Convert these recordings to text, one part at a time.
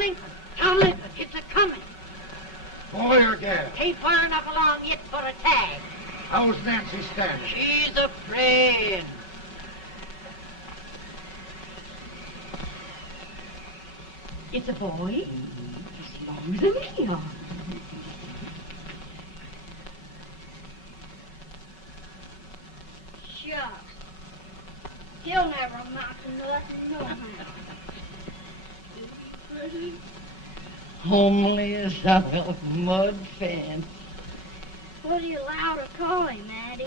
Lincoln. Tom Lincoln, it's a-coming. Boy or gal? Ain't far enough along yet for a tag. How's Nancy standing? She's afraid. It's a boy. As long as a me are. Shucks. He'll never amount to nothing, no how. Homely as a mud fan. What do you allow to call him, Addie?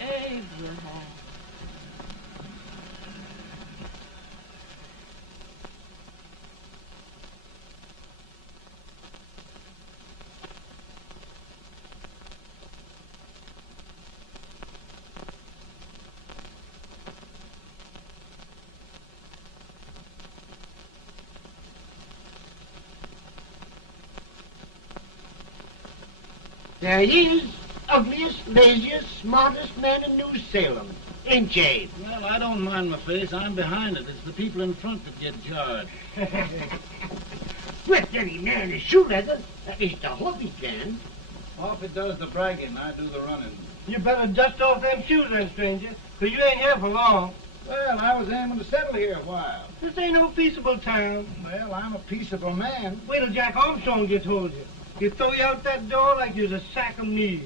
Abraham. There he is, ugliest, laziest, smartest man in New Salem, ain't ye? Well, I don't mind my face. I'm behind it. It's the people in front that get jarred. With any man is shoe leather, at least I hope he can. Hoffit does the bragging, I do the running. You better dust off them shoes then, stranger, 'cause you ain't here for long. Well, I was aiming to settle here a while. This ain't no peaceable town. Well, I'm a peaceable man. Wait till Jack Armstrong gets hold of you. He'll throw you out that door like you're a sack of meal.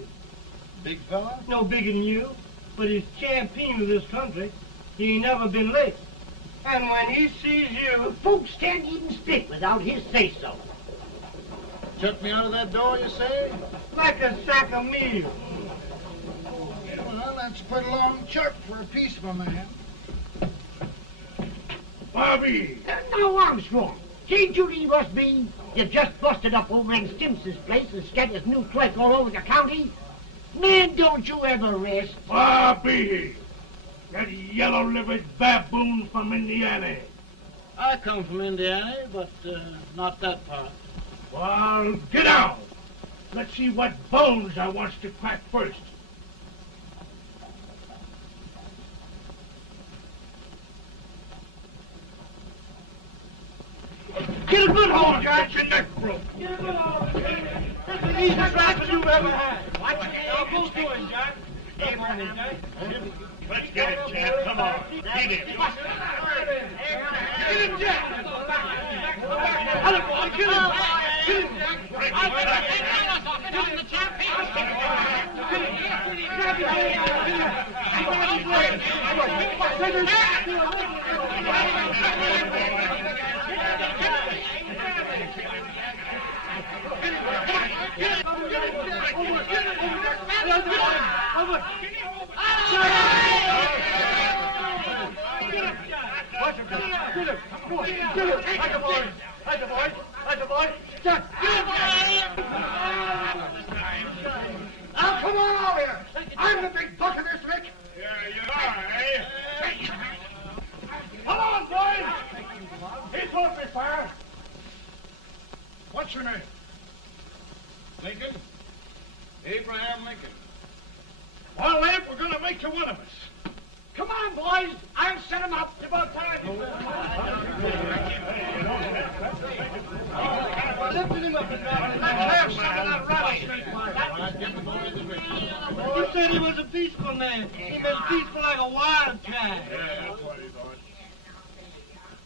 Big fella? No bigger than you, but he's champion of this country. He ain't never been late. And when he sees you... Folks can't even speak without his say-so. Chuck me out of that door, you say? like a sack of meal. Well, that's a pretty long chuck for a peaceable man. Bobby! Now, Armstrong, can't you leave us be? You just busted up over in Stimpson's place and scattered new clerk all over the county. Man, don't you ever rest. Bobby! That yellow-livered baboon from Indiana. I come from Indiana, but not that part. Well, get out. Let's see what bones I wants to crack first. Get a good hold, Jack. Your neck broke. Get a good hold. That's the easiest rifle you've ever had. Watch it. Now, both doing, Jack. Abraham. Let's get it, Jack. Come on. Get it. Get him, Jack. Hello, boy. Get him. Get him, Jack. I'll get the champion. Get him. Grab his Now, come on over here. I'm the big buck of this lick. Yeah, you are, eh? Come on, boys. He's open fire. What's your name? Lincoln? Abraham Lincoln. Well, Abe, we're going to make you one of us. Come on, boys. I'll set him up. It's about time. Lifted him up and down. Let's have some of that rattlesnake. You said he was a peaceful man. He was peaceful like a wildcat. Yeah, that's what he thought.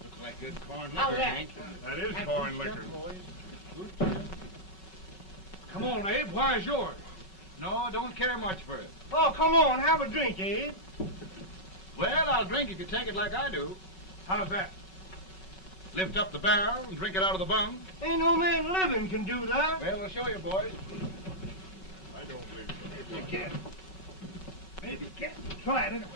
Looks like good corn Now, liquor, Hank. That is corn liquor. Come on, Abe. Why is yours? No, don't care much for it. Oh, come on. Have a drink, Abe. Well, I'll drink if you take it like I do. How's that? Lift up the barrel and drink it out of the bung. Ain't no man living can do that. Well, I'll show you, boys. I don't believe it. Maybe you can. Maybe you can. Try it anyway.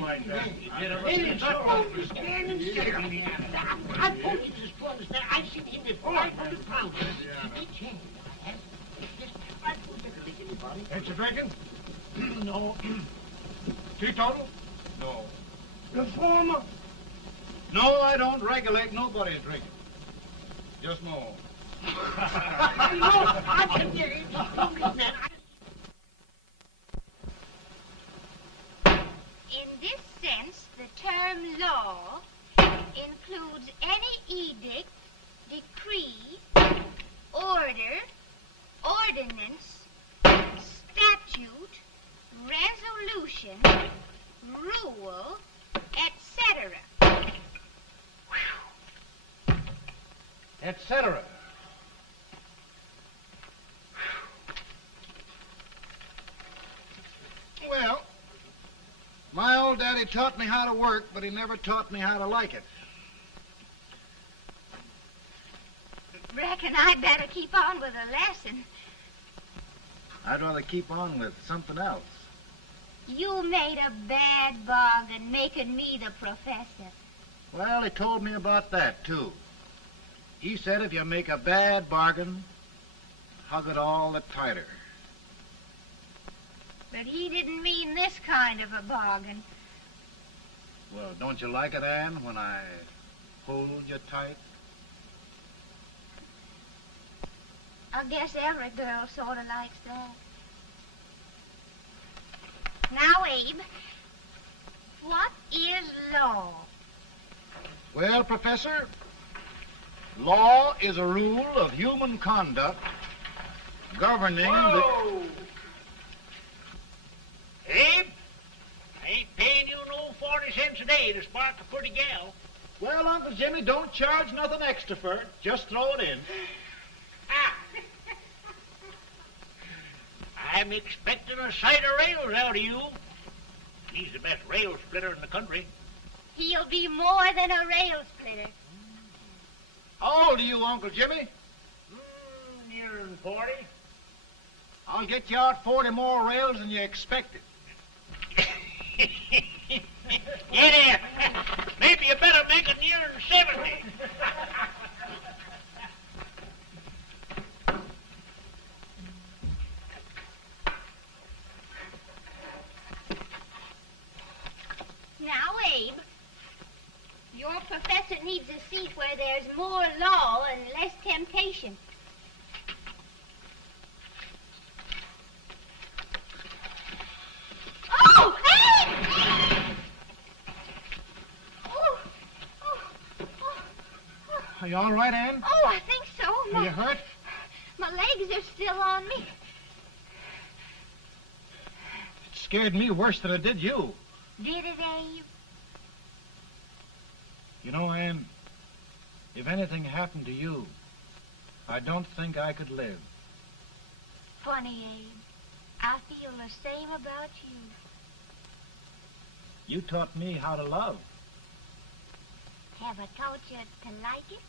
Like that. I told you just to understand. I've seen him with 500 pounds. Ain't you drinking? No. Teetotal? No. Reformer? No, I don't regulate nobody's drinking. Just my own. I can hear you. In this sense, the term law includes any edict, decree, order, ordinance, statute, resolution, rule, etc. Etc. Well, my old daddy taught me how to work, but he never taught me how to like it. Reckon I'd better keep on with the lesson. I'd rather keep on with something else. You made a bad bargain making me the professor. Well, he told me about that, too. He said if you make a bad bargain, hug it all the tighter. But he didn't mean this kind of a bargain. Well, don't you like it, Anne, when I hold you tight? I guess every girl sort of likes that. Now, Abe, what is law? Well, Professor, law is a rule of human conduct governing Whoa! Abe, I ain't paying you no 40 cents a day to spark a pretty gal. Well, Uncle Jimmy, don't charge nothing extra for it. Just throw it in. Ah. I'm expecting a sight of rails out of you. He's the best rail splitter in the country. He'll be more than a rail splitter. How old are you, Uncle Jimmy? Nearing 40. I'll get you out 40 more rails than you expected. Get in. Maybe you better make it nearing 70. Now, Abe, your professor needs a seat where there's more law and less temptation. Oh, Abe! Oh, Are you all right, Anne? oh, I think so. Are you hurt? My legs are still on me. It scared me worse than it did you. Did it, Abe? You know, Anne, if anything happened to you, I don't think I could live. Funny, Abe. I feel the same about you. You taught me how to love. Have I taught you to like it?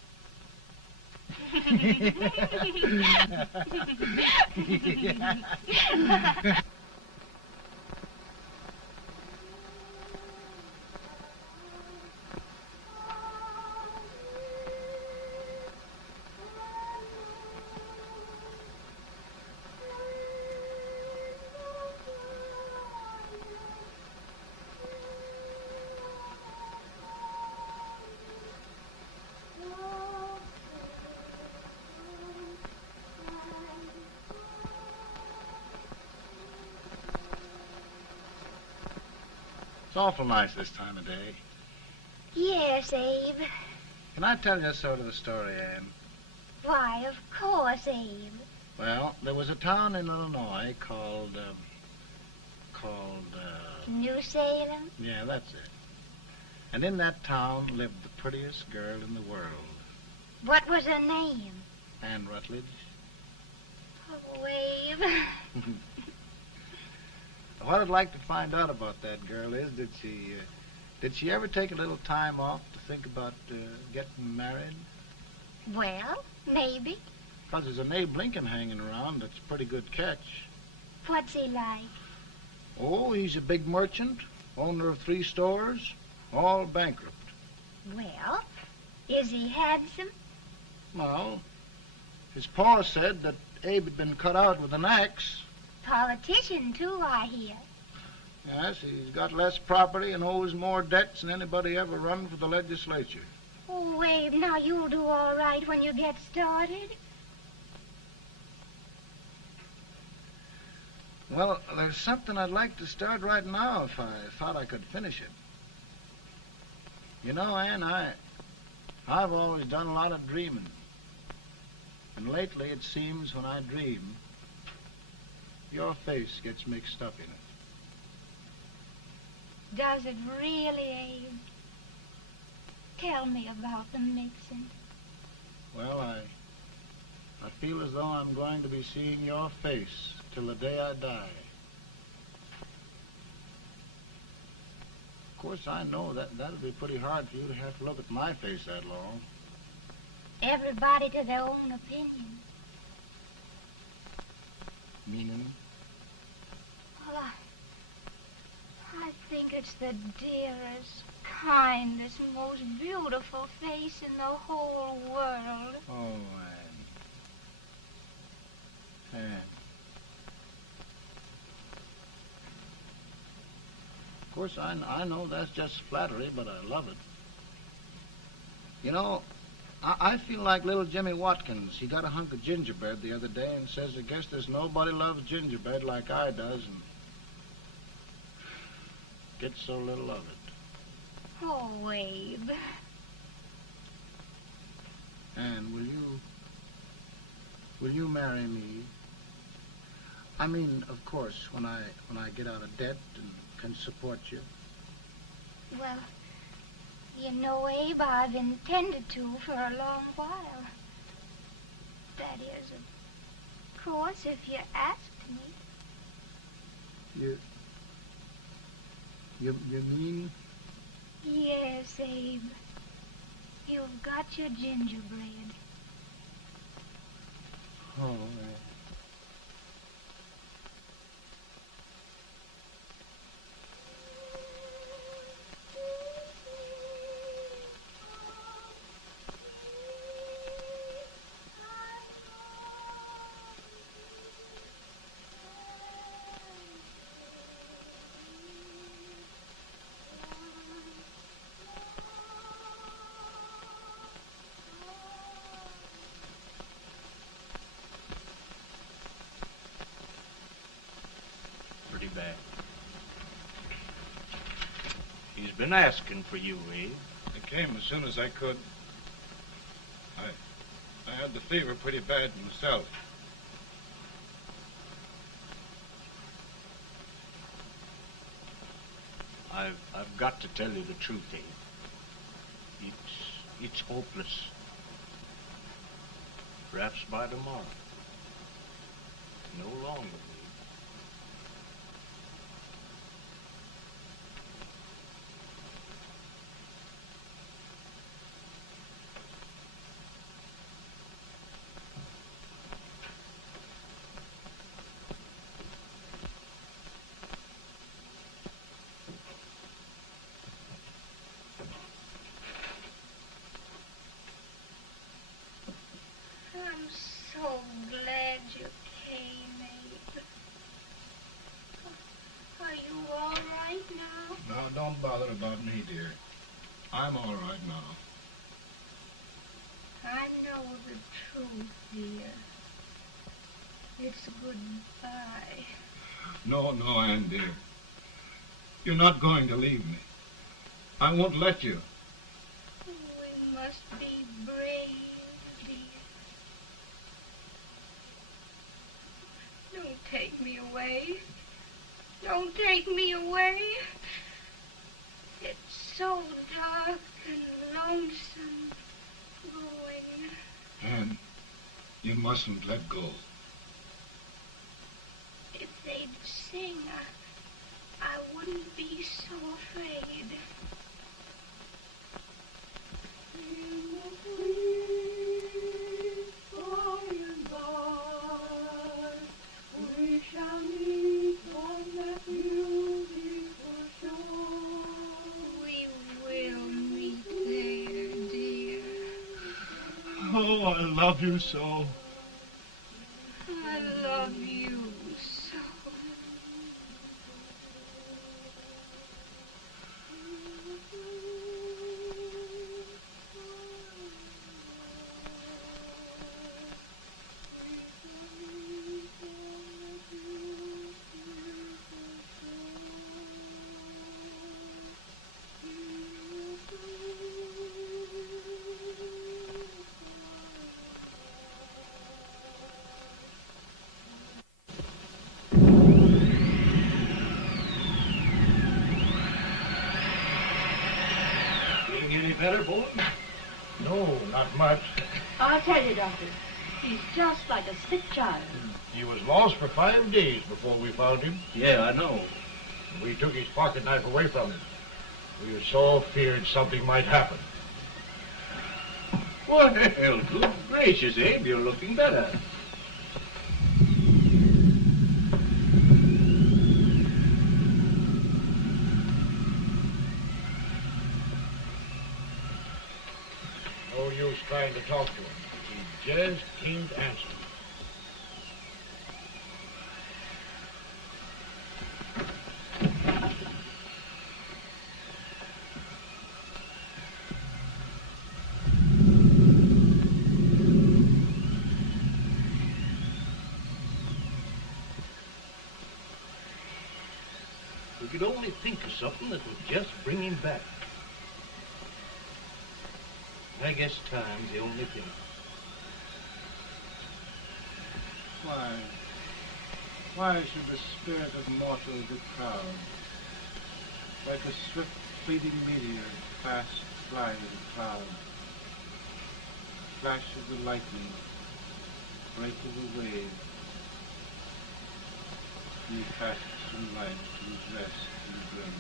It's awful nice this time of day. Yes, Abe. Can I tell you sort of the story, Anne? Why, of course, Abe. Well, there was a town in Illinois called, New Salem? yeah, that's it. And in that town lived the prettiest girl in the world, What was her name? Anne Rutledge. Oh, Abe. What I'd like to find out about that girl is, did she ever take a little time off to think about getting married? Well, maybe. Because there's an Abe Lincoln hanging around that's a pretty good catch. What's he like? Oh, he's a big merchant, owner of 3 stores, all bankrupt. Well, is he handsome? Well, his pa said that Abe had been cut out with an axe. Politician, too, I hear. Yes, he's got less property and owes more debts than anybody ever run for the legislature. Oh, Abe, now you'll do all right when you get started. Well, there's something I'd like to start right now if I thought I could finish it. You know, Ann, I've always done a lot of dreaming. And lately it seems when I dream, your face gets mixed up in it. Does it really, Abe? Tell me about the mixing. Well, I feel as though I'm going to be seeing your face till the day I die. Of course, I know that'll be pretty hard for you to have to look at my face that long. Everybody to their own opinion. Meaning? Well, I think it's the dearest, kindest, most beautiful face in the whole world. Oh, Ann. Of course, I know that's just flattery, but I love it. You know, I feel like little Jimmy Watkins. He got a hunk of gingerbread the other day and says, I guess there's nobody loves gingerbread like I does, and gets so little of it. Oh, Abe. Ann, will you marry me? I mean, of course, when I get out of debt and can support you. Well, you know, Abe, I've intended to for a long while. That is, of course, if you asked me. You mean? Yes, Abe. You've got your gingerbread. Oh, Pretty bad. He's been asking for you, Abe. I came as soon as I could. I had the fever pretty bad myself. I've got to tell you the truth, Abe. It's hopeless. Perhaps by tomorrow. No longer, Abe. I'm so glad you came, Abe. Are you all right now? No, don't bother about me, dear. I'm all right now. I know the truth, dear. It's goodbye. No, Ann, dear. You're not going to leave me. I won't let you. We must be brave, dear. Don't take me away. Don't take me away. It's so dark and lonesome going. Ann, you mustn't let go. If they'd sing, I wouldn't be so afraid. We shall meet on that beautiful shore. We will meet there, dear. Oh, I love you so. I love you so. better, boy? No, not much. I'll tell you, Doctor. He's just like a sick child. He was lost for 5 days before we found him. Yeah, I know. We took his pocket knife away from him. We were so feared something might happen. Well, good gracious, Abe, you're looking better. No use trying to talk to him. He just can't answer. We could only think of something that would just bring him back. I guess time's the only thing. Why should the spirit of mortal be proud? Like a swift fleeting meteor, fast flying cloud. Flash of the lightning, break of the wave. He passes from life to his rest in the grave.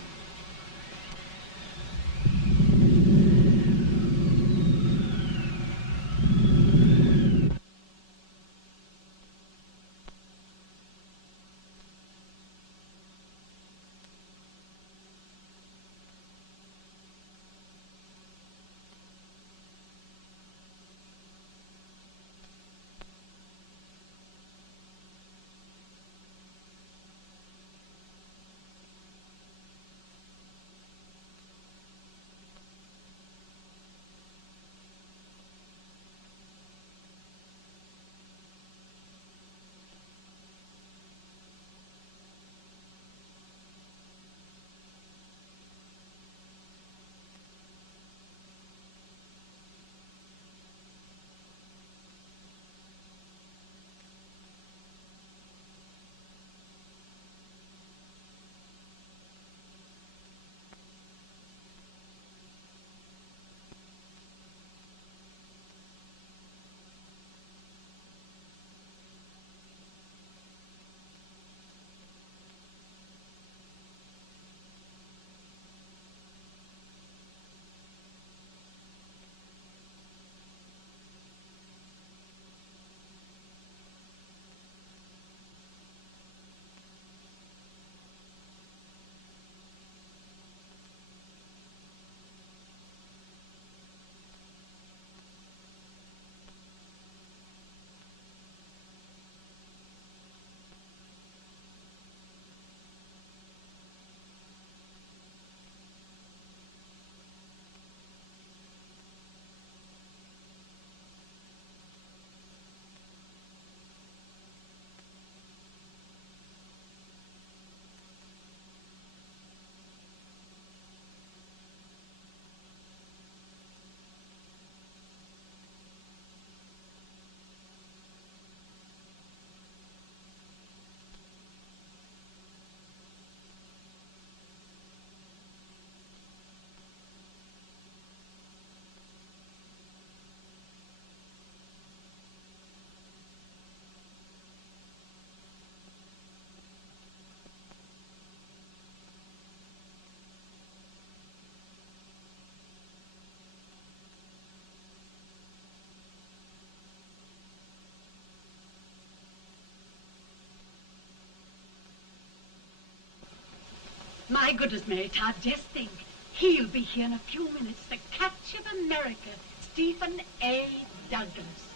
My goodness, Mary Todd, just think. He'll be here in a few minutes. The catch of America, Stephen A. Douglas.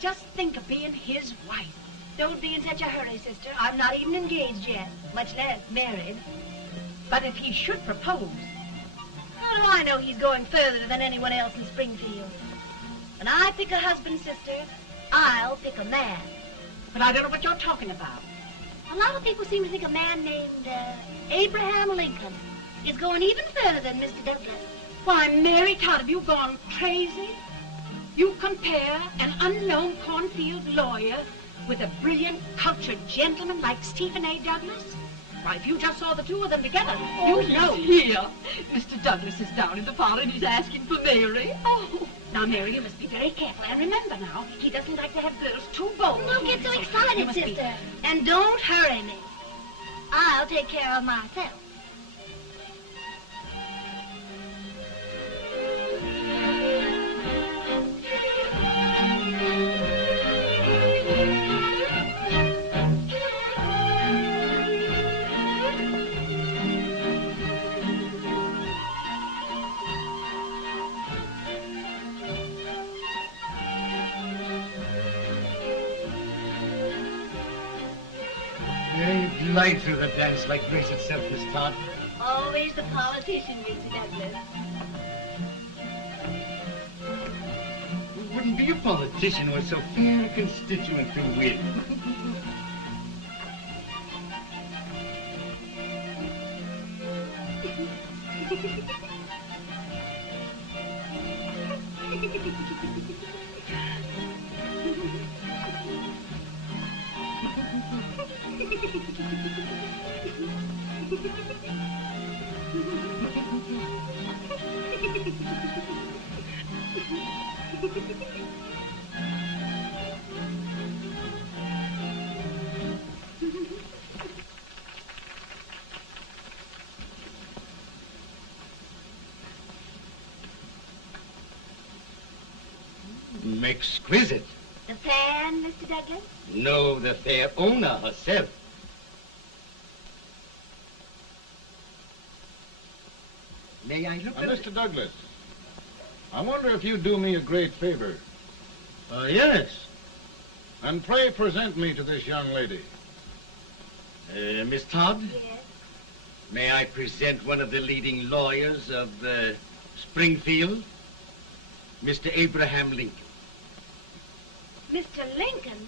Just think of being his wife. Don't be in such a hurry, sister. I'm not even engaged yet, much less married. But if he should propose... How do I know he's going further than anyone else in Springfield? When I pick a husband, sister, I'll pick a man. But I don't know what you're talking about. A lot of people seem to think a man named Abraham Lincoln is going even further than Mr. Douglas. Why, Mary Todd, have you gone crazy? You compare an unknown cornfield lawyer with a brilliant, cultured gentleman like Stephen A. Douglas? Why, if you just saw the two of them together, Oh, you'd know. Here. Mr. Douglas is down in the parlor and he's asking for Mary. Oh. Now, Mary, you must be very careful. And remember now, he doesn't like to have girls too bold. Don't get so You excited, must be- sister. And don't hurry me. I'll take care of myself. You glide through the dance like grace itself, Miss Todd. Always the politician, Mr. Douglas. Wouldn't be a politician with so fair a constituent to win. Exquisite. The fan, Mr. Douglas? No, the fair owner herself. May I look at it? Mr. Douglas, I wonder if you'd do me a great favor. Yes. And pray present me to this young lady. Miss Todd, Yes. may I present one of the leading lawyers of Springfield, Mr. Abraham Lincoln. Mr. Lincoln?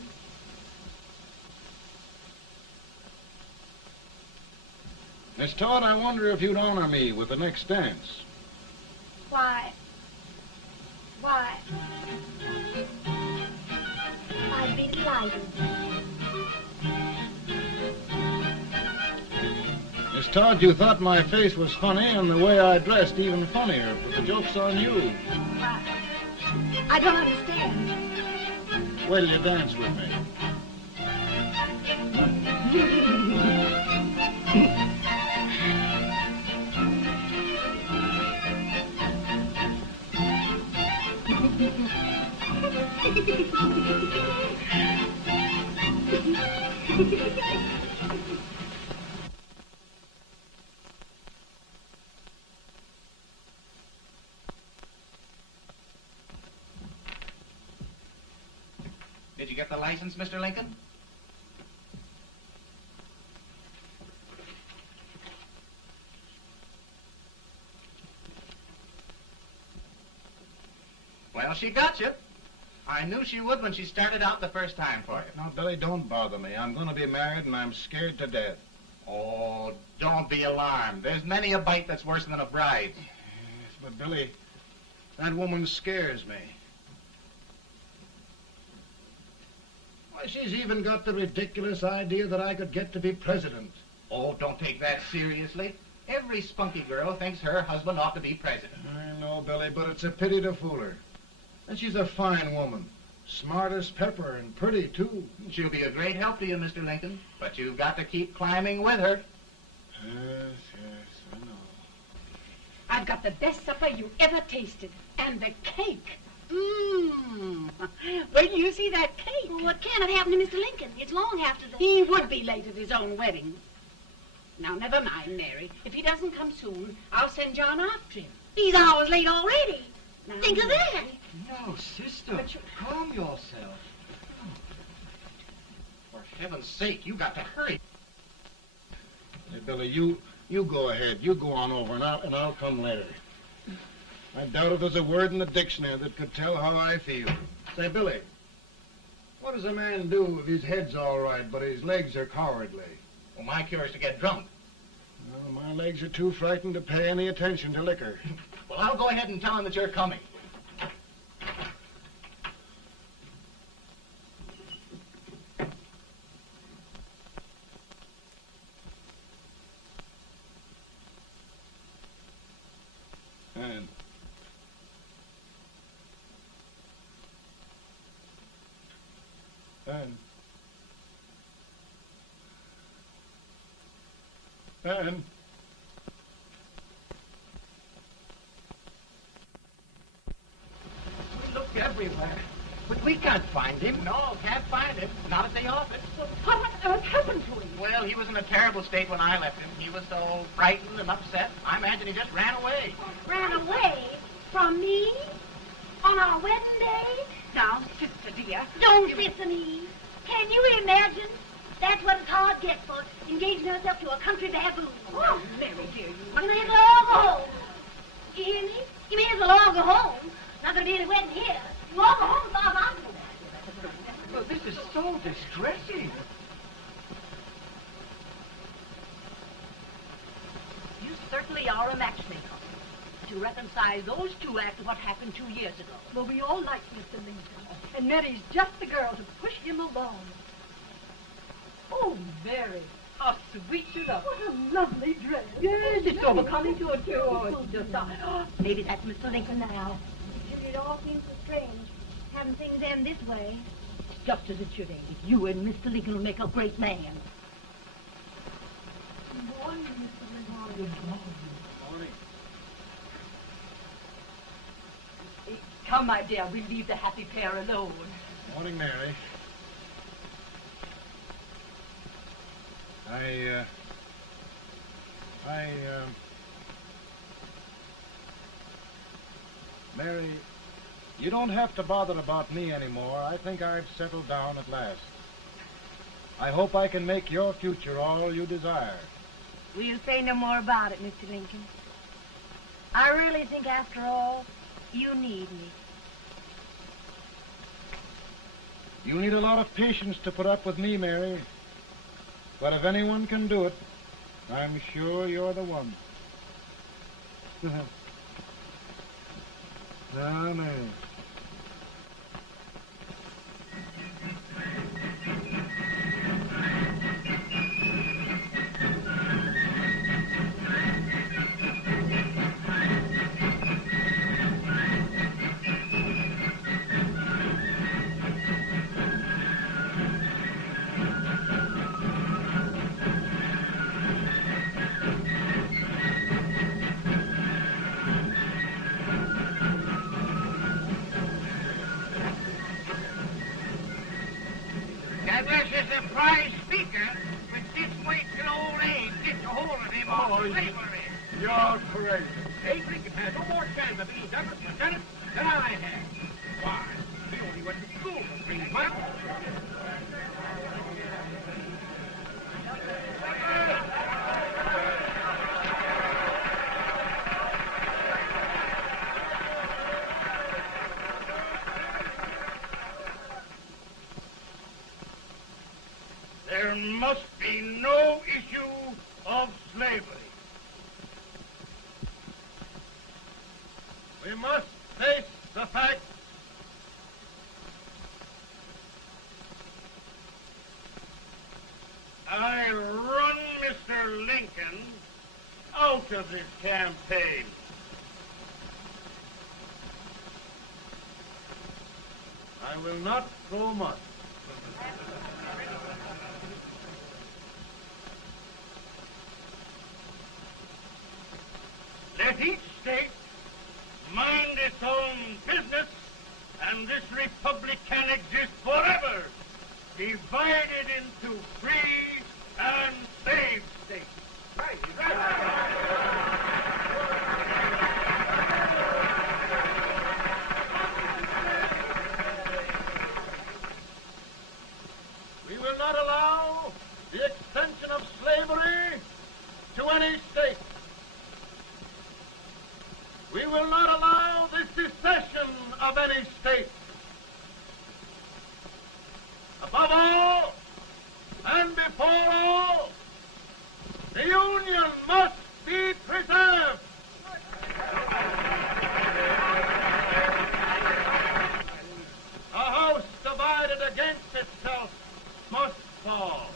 Miss Todd, I wonder if you'd honor me with the next dance. Why? I'd be delighted. Miss Todd, you thought my face was funny and the way I dressed even funnier, but the joke's on you. I don't understand. Wait till you dance with me. Did you get the license, Mr. Lincoln? Well, she got you. I knew she would when she started out the first time for you. Now, Billy, don't bother me. I'm going to be married and I'm scared to death. Oh, don't be alarmed. There's many a bite that's worse than a bride. Yes, but Billy, that woman scares me. Why, she's even got the ridiculous idea that I could get to be president. Oh, don't take that seriously. Every spunky girl thinks her husband ought to be president. I know, Billy, but it's a pity to fool her. And she's a fine woman. Smart as pepper and pretty, too. She'll be a great help to you, Mr. Lincoln, but you've got to keep climbing with her. Yes, I know. I've got the best supper you ever tasted. And the cake. Mmm. When you see that cake. Well, what can have happened to Mr. Lincoln? It's long after the... He would be late at his own wedding. Now, never mind, Mary. If he doesn't come soon, I'll send John after him. He's hours late already. Now, Think of that. No, sister, But you- calm yourself. For heaven's sake, you got to hurry. Hey, Billy, you go ahead. You go on over, and I'll come later. I doubt if there's a word in the dictionary that could tell how I feel. Say, Billy, what does a man do if his head's all right, but his legs are cowardly? Well, my cure is to get drunk. Well, my legs are too frightened to pay any attention to liquor. Well, I'll go ahead and tell him that you're coming. Anne. We looked everywhere, but we can't find him. No, can't find him. Not at the office. What on earth happened to him? Well, he was in a terrible state when I left him. He was so frightened and upset. I imagine he just ran away. Ran away from me on our wedding day? Now, sister dear. Don't listen, Eve. Can you imagine? That's what a hard gets for engaging herself to a country baboon. Oh, Mary, dear, you You may as well all go home. You hear me? You may as well all go home. Not gonna be any wedding here. You all go home as far as I'm concerned. Well, this is so distressing. You certainly are a matchmaker. To reconcile those two after what happened 2 years ago. Well, we all like Mr. Lincoln, and Mary's just the girl to push him along. Oh, Mary, how sweet you look. What a lovely dress. Yes, it's so becoming to it, too. Oh, it's just, maybe that's Mr. Lincoln now. It all seems so strange, having things end this way. It's just as it should end. You and Mr. Lincoln will make a great man. Good morning, Mr. Lincoln. Morning. Come, my dear, we'll leave the happy pair alone. Morning, Mary. Mary, you don't have to bother about me anymore. I think I've settled down at last. I hope I can make your future all you desire. We'll say no more about it, Mr. Lincoln. I really think, after all, you need me. You need a lot of patience to put up with me, Mary. But if anyone can do it, I'm sure you're the one. Now, Mary. Douglas is a prize speaker, but this way till old age gets a hold of him on slavery. You're crazy. Abe Lincoln has no more chance of being Douglas Lieutenant than I have. Why, he only went to school for 3 months. There must be no issue of slavery. We must face the fact I run Mr. Lincoln out of this campaign. I will not go much. Let each state mind its own business, and this republic can exist forever, divided into free and slave states. Right, We will not allow the extension of slavery to any state. We will not allow the secession of any state. Above all, and before all, the Union must be preserved. A house divided against itself must fall.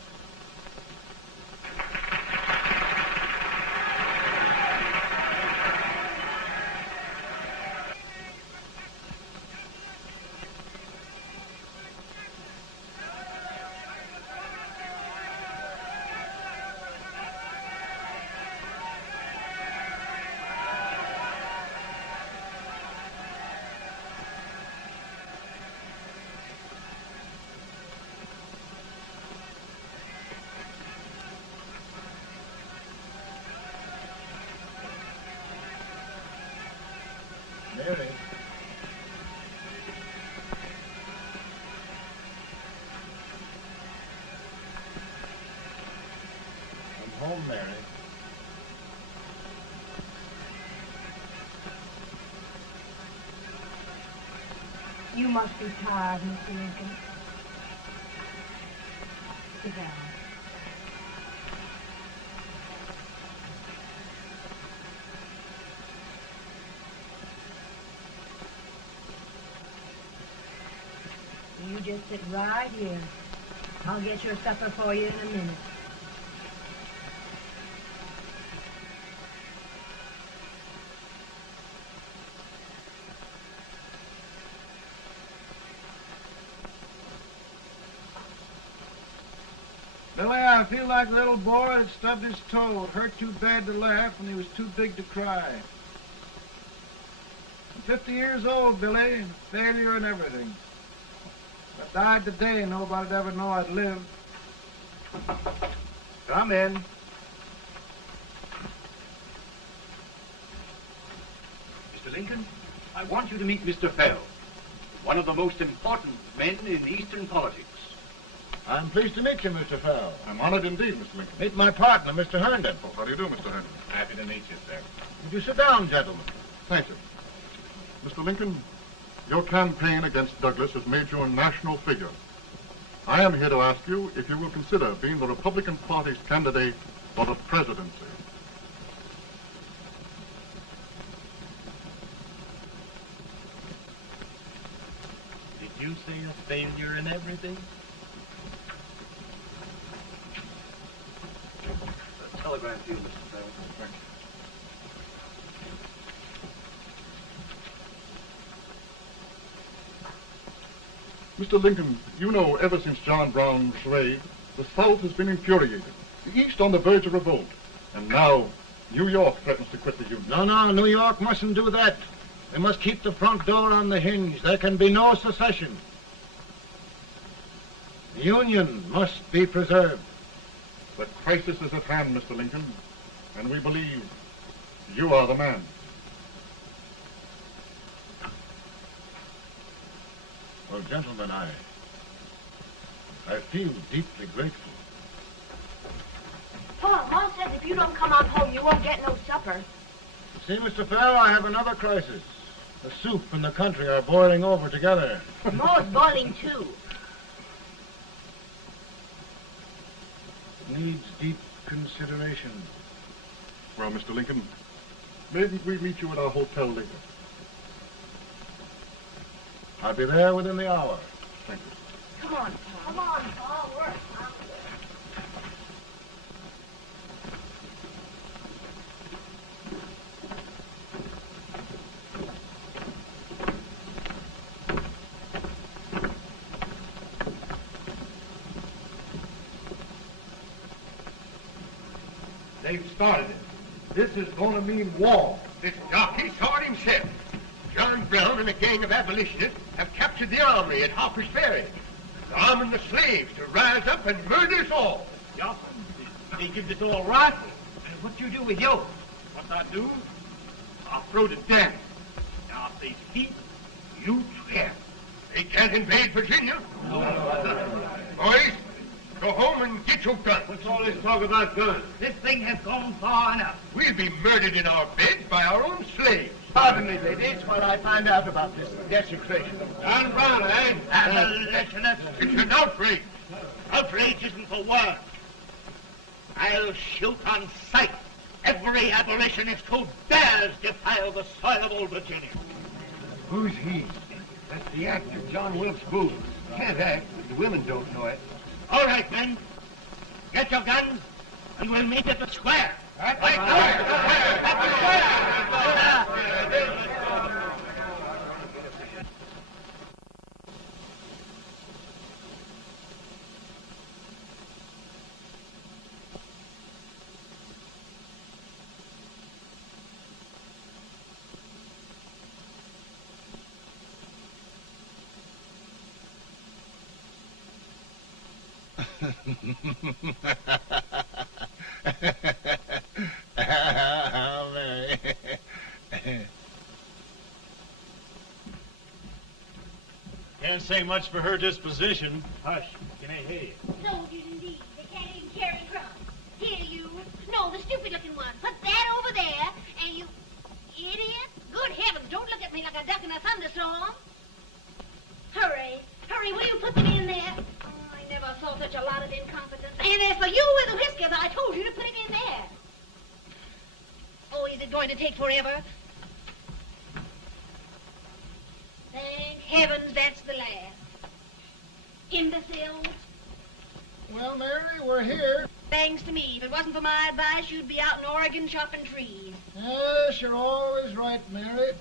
home, Mary. You must be tired, Mr. Lincoln. Sit down. You just sit right here. I'll get your supper for you in a minute. Billy, I feel like a little boy that stubbed his toe. It hurt too bad to laugh and he was too big to cry. I'm 50 years old, Billy, failure and everything. If I died today, nobody'd ever know I'd lived. Come in. Mr. Lincoln, I want you to meet Mr. Fell, one of the most important men in Eastern politics. I'm pleased to meet you, Mr. Fell. I'm honored indeed, Mr. Lincoln. Meet my partner, Mr. Herndon. Oh, how do you do, Mr. Herndon? Happy to meet you, sir. Would you sit down, gentlemen? Thank you. Mr. Lincoln, your campaign against Douglas has made you a national figure. I am here to ask you if you will consider being the Republican Party's candidate for the presidency. Did you say a failure in everything? A telegram to you, Mr. Fell. Thank you. Mr. Lincoln, you know ever since John Brown's raid, the South has been infuriated, the East on the verge of revolt, and now New York threatens to quit the Union. No, New York mustn't do that. They must keep the front door on the hinge. There can be no secession. The Union must be preserved. The crisis is at hand, Mr. Lincoln, and we believe you are the man. Well, gentlemen, I feel deeply grateful. Paul, Mom says if you don't come on home, you won't get no supper. See, Mr. Fell, I have another crisis. The soup and the country are boiling over together. Mo's boiling too. Needs deep consideration. Well, Mr. Lincoln, maybe we meet you at our hotel later. I'll be there within the hour. Thank you. Come on, Paul. Come on, Paul. Work. They've started it. This is going to mean war. This jockey saw it himself. John Brown and a gang of abolitionists have captured the armory at Harper's Ferry. They're arming the slaves to rise up and murder us all. Johnson, they give this all rifles. And what you do with yours? What I do? I'll throw the damn. Now, if they speak, you tread. They can't invade Virginia. Boys, go home and get your guns. What's all this talk about guns? This thing has gone far enough. We'll be murdered in our beds by our own slaves. Pardon me, ladies, while I find out about this desecration. John Brown, eh? Abolitionists. It's an outrage. Outrage isn't the word. I'll shoot on sight every abolitionist who dares defile the soil of Old Virginia. Who's he? That's the actor, John Wilkes Booth. Can't act, but the women don't know it. All right, men. Get your guns, and we'll meet at the square. At the square! Mary. Can't say much for her disposition. Hush, can I hear you? Soldiers indeed. They can't even carry crumbs. Here, you. confidence. And as for you with the whiskers, I told you to put it in there. Oh, is it going to take forever? Thank heavens that's the last. Imbeciles. Well, Mary, we're here. Thanks to me. If it wasn't for my advice, you'd be out in Oregon chopping trees. Yes, you're always right, Mary.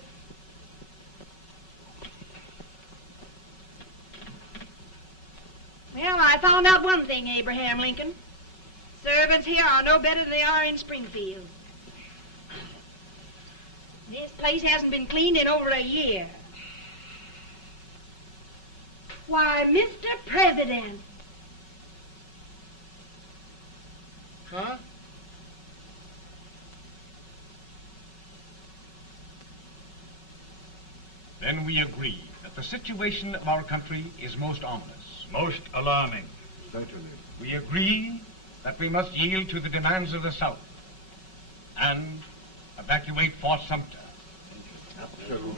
Well, I found out one thing, Abraham Lincoln. Servants here are no better than they are in Springfield. This place hasn't been cleaned in over a year. Why, Mr. President. Huh? Then we agree that the situation of our country is most ominous. Most alarming. Certainly. We agree that we must yield to the demands of the South and evacuate Fort Sumter.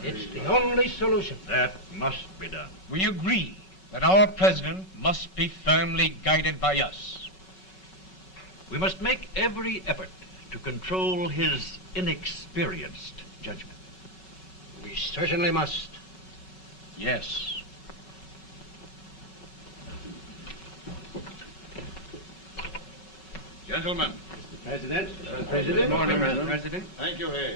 It's the only solution. That must be done. We agree that our president must be firmly guided by us. We must make every effort to control his inexperienced judgment. We certainly must. Yes. Gentlemen. Mr. President. Mr. President. Good morning, Mr. President. Thank you, Hay.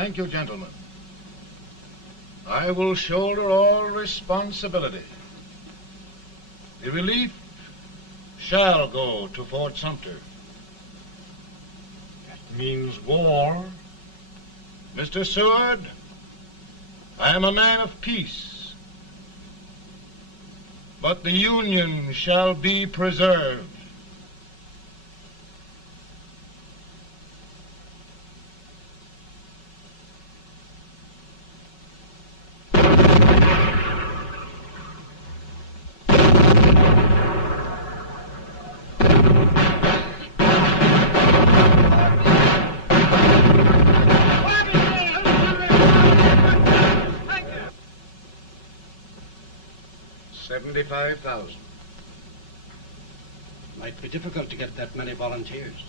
Thank you, gentlemen. I will shoulder all responsibility. The relief shall go to Fort Sumter. That means war. Mr. Seward, I am a man of peace, but the Union shall be preserved. $75,000. Might be difficult to get that many volunteers.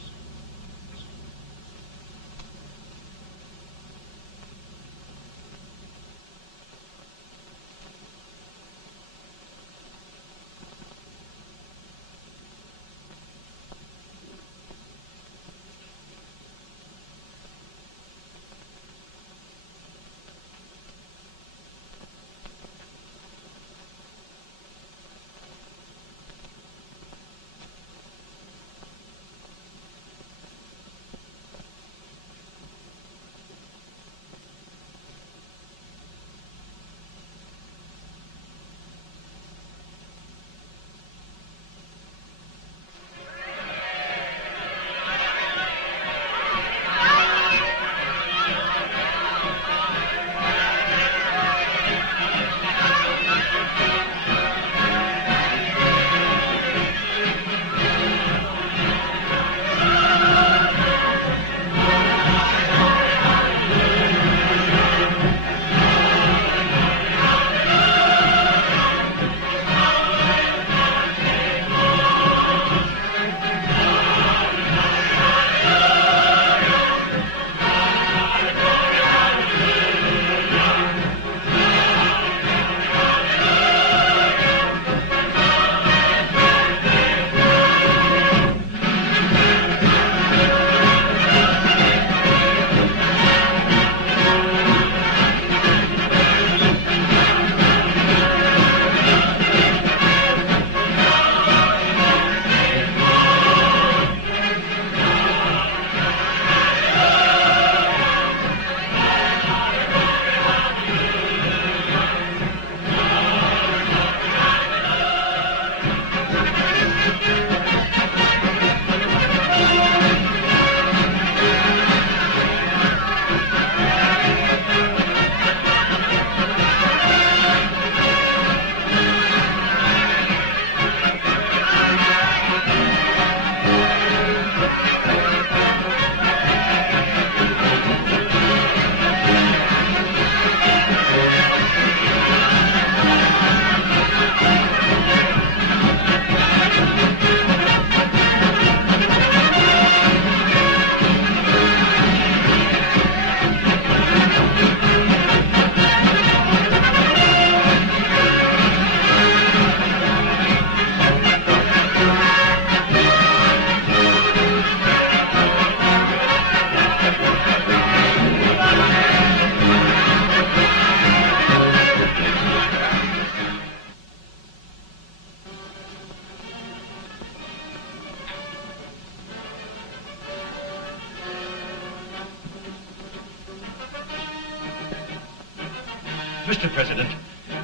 Mr. President,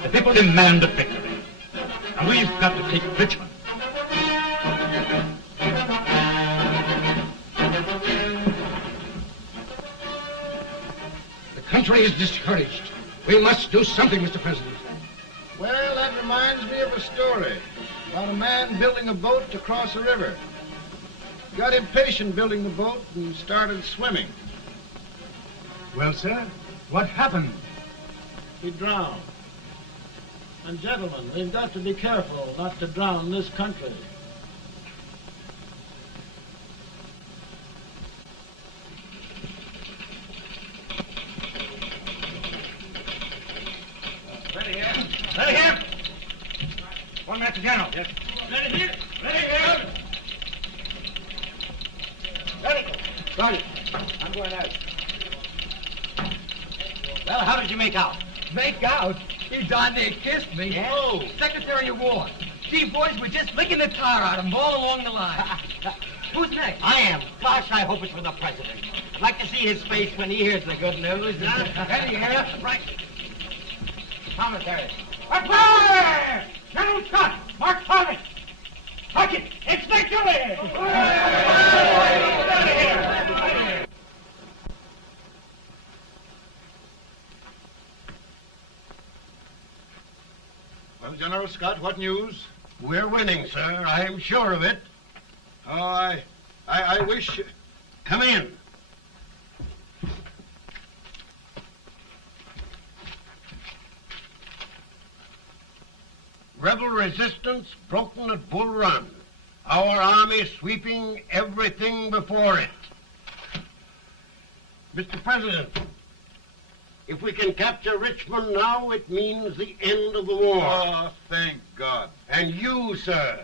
the people demand a victory. And we've got to take Richmond. The country is discouraged. We must do something, Mr. President. Well, that reminds me of a story about a man building a boat to cross a river. He got impatient building the boat and started swimming. Well, sir, what happened? He drowned. And gentlemen, we've got to be careful not to drown this country. Ready here. Ready here. 1 minute to General. Yes. Ready here. Ready here. Ready. Ready. I'm going out. Well, how did you make out? Make out? He darn near kissed me. Yeah? Oh, Secretary of War. Gee, boys, we're just licking the tar out of him all along the line. Who's next? I am. Gosh, I hope it's for the president. I'd like to see his face when he hears the good news. Ready here. Right. Commissary. Fire! General Scott! Mark Thomas! Sergeant, it's victory! Well, General Scott, what news? We're winning, sir. I'm sure of it. Oh, I wish... Come in. Rebel resistance broken at Bull Run. Our army sweeping everything before it. Mr. President, if we can capture Richmond now, it means the end of the war. Oh, thank God. And you, sir,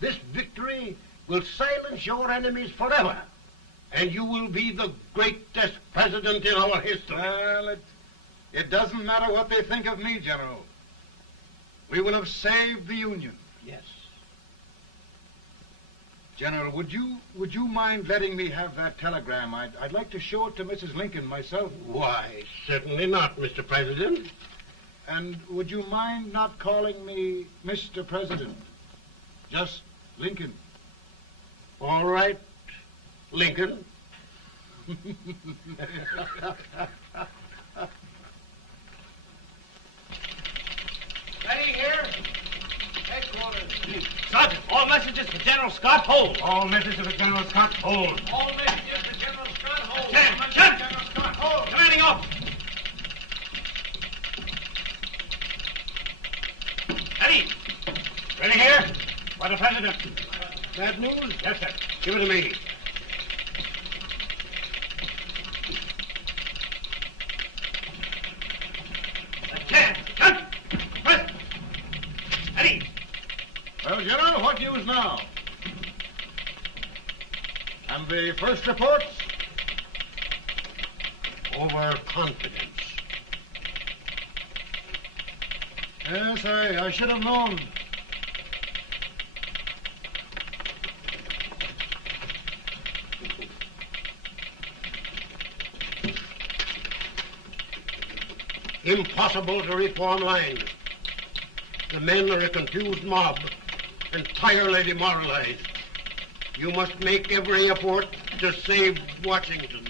this victory will silence your enemies forever. And you will be the greatest president in our history. Well, it doesn't matter what they think of me, General. We will have saved the Union. Yes. General, would you mind letting me have that telegram? I'd like to show it to Mrs. Lincoln myself. Why, certainly not, Mr. President. And would you mind not calling me Mr. President? Just Lincoln. All right, Lincoln. Ready here. Headquarters. Sergeant, all messages for General Scott, hold. All messages for General Scott, hold. All messages to General Scott, hold. Chen! General Scott, hold. Commanding officer. Ready. Ready here. For the President. Bad news? Yes, sir. Give it to me. Chen! President. Ready. Well, General, what news now? And the first reports? Overconfidence. Yes, I should have known. Impossible to reform lines. The men are a confused mob, entirely demoralized. You must make every effort to save Washington.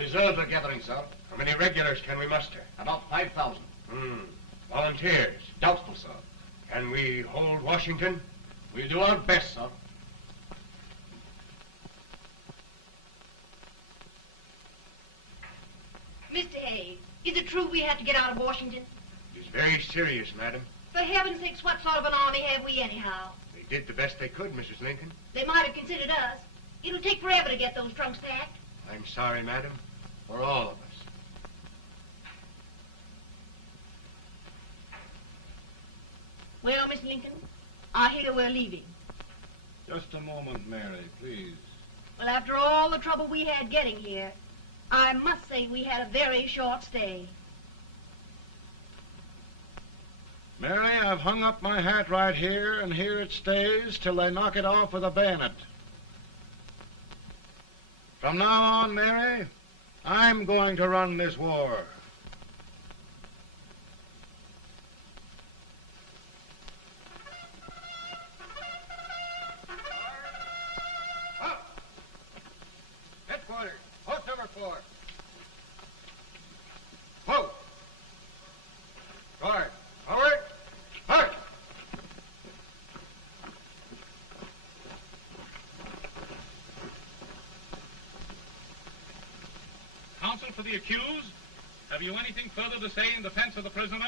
reserves are gathering, sir. How many regulars can we muster? About 5,000. Volunteers? Doubtful, sir. Can we hold Washington? We'll do our best, sir. Mr. Hayes, is it true we have to get out of Washington? It's very serious, madam. For heaven's sakes, what sort of an army have we anyhow? They did the best they could, Mrs. Lincoln. They might have considered us. It'll take forever to get those trunks packed. I'm sorry, madam, for all of us. Well, Miss Lincoln, I hear we're leaving. Just a moment, Mary, please. Well, after all the trouble we had getting here, I must say we had a very short stay. Mary, I've hung up my hat right here, and here it stays till they knock it off with a bayonet. From now on, Mary, I'm going to run this war. Headquarters, post number 4. Whoa! Guard, forward, march! Counsel for the accused, have you anything further to say in defense of the prisoner?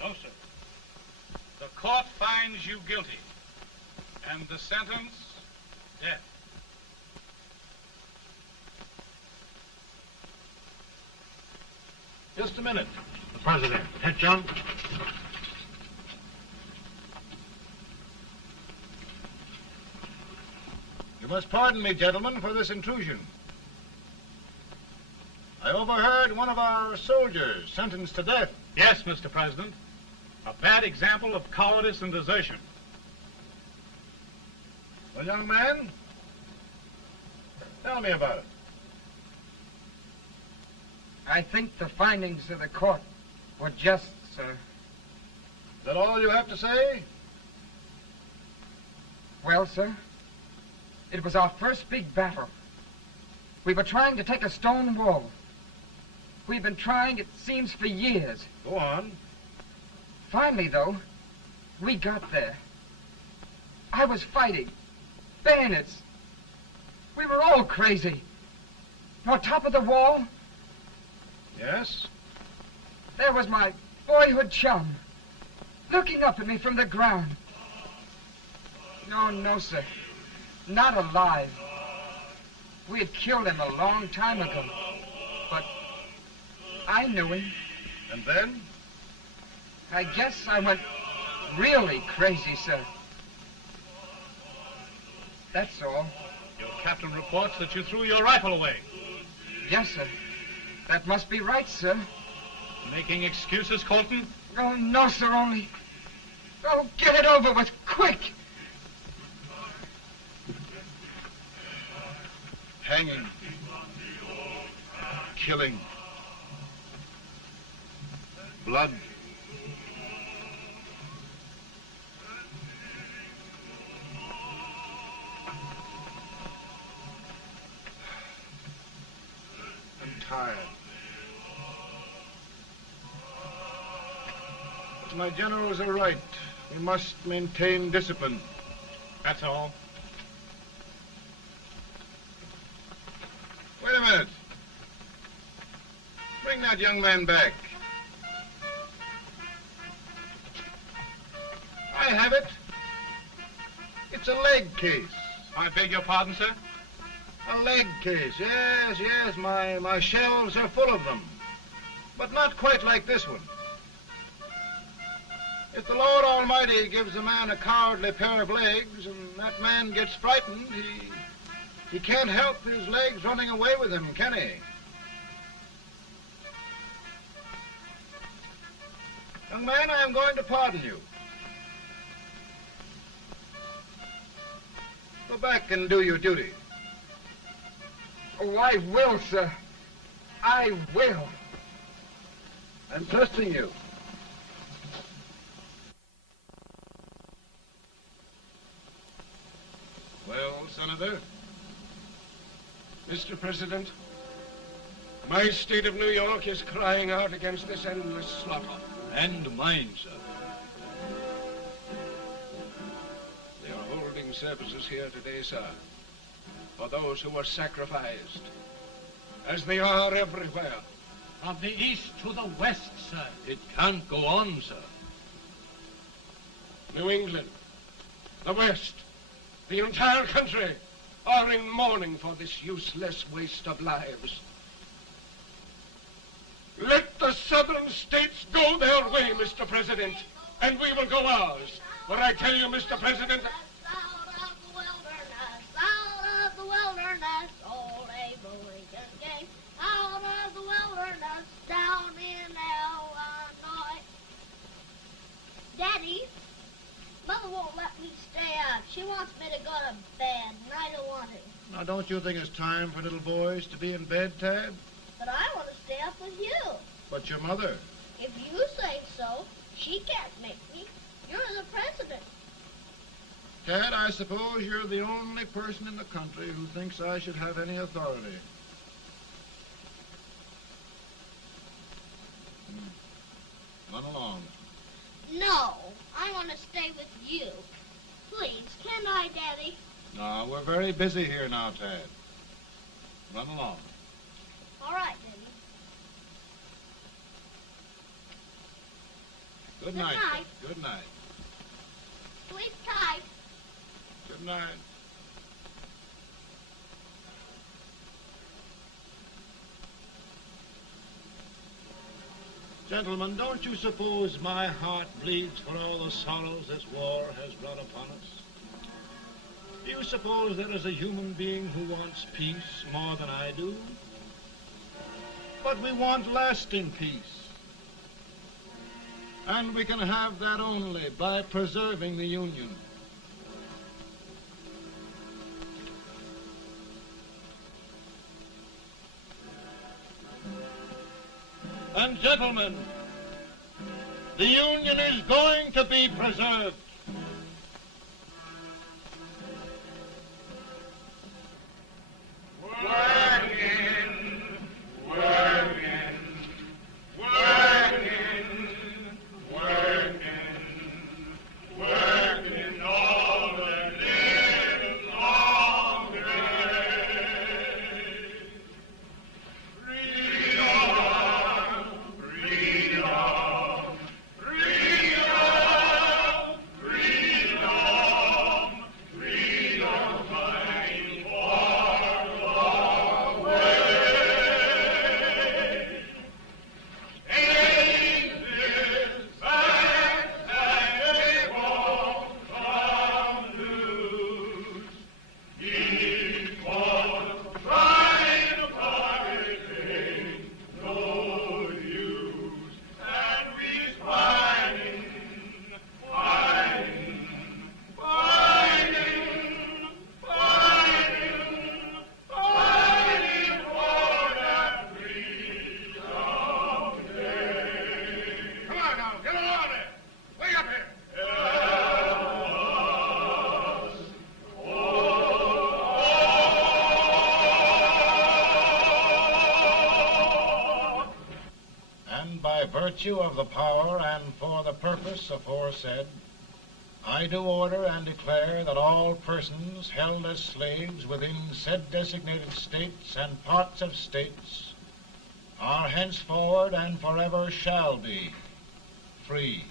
No, sir. The court finds you guilty, and the sentence, death. Just a minute. The President. Head, John. You must pardon me, gentlemen, for this intrusion. I overheard one of our soldiers sentenced to death. Yes, Mr. President. A bad example of cowardice and desertion. Well, young man, tell me about it. I think the findings of the court were just, sir. Is that all you have to say? Well, sir, it was our first big battle. We were trying to take a stone wall. We've been trying, it seems, for years. Go on. Finally, though, we got there. I was fighting. Bayonets. We were all crazy. On top of the wall, Yes? there was my boyhood chum, looking up at me from the ground. No, sir. Not alive. We had killed him a long time ago. But I knew him. And then? I guess I went really crazy, sir. That's all. Your captain reports that you threw your rifle away. Yes, sir. That must be right, sir. Making excuses, Colton? Oh, no, sir, only... Oh, get it over with, quick! Hanging. Killing. Blood. I'm tired. But my generals are right. We must maintain discipline. That's all. Wait a minute. Bring that young man back. I have it. It's a leg case. I beg your pardon, sir? A leg case, yes. My shelves are full of them. But not quite like this one. If the Lord Almighty gives a man a cowardly pair of legs and that man gets frightened, he can't help his legs running away with him, can he? Young man, I am going to pardon you. Go back and do your duty. Oh, I will, sir. I will. I'm trusting you. Well, Senator? Mr. President, My state of New York is crying out against this endless slaughter. And mine, sir. They are holding services here today, sir, for those who were sacrificed, as they are everywhere. From the east to the west, sir. It can't go on, sir. New England, the West, the entire country are in mourning for this useless waste of lives. Let the southern states go their way, Mr. President, and we will go ours. For I tell you, Mr. President, Out of the wilderness, old Abraham Lincoln came. Out of the wilderness, down in Illinois. Daddy, Mother won't let me stay up. She wants me to go to bed, and I don't want to. Now, don't you think it's time for little boys to be in bed, Tad? But I want to stay up with you. But your mother. If you say so, she can't make me. You're the president. Tad, I suppose you're the only person in the country who thinks I should have any authority. Run along. No, I want to stay with you. Please, can I, Daddy? No, we're very busy here now, Tad. Run along. All right, Daddy. Good Good night. night. Good night. Sleep tight. Good night. Gentlemen, don't you suppose my heart bleeds for all the sorrows this war has brought upon us? Do you suppose there is a human being who wants peace more than I do? But we want lasting peace. And we can have that only by preserving the Union. And gentlemen, the Union is going to be preserved. Virtue of the power and for the purpose aforesaid, I do order and declare that all persons held as slaves within said designated states and parts of states are henceforward and forever shall be free.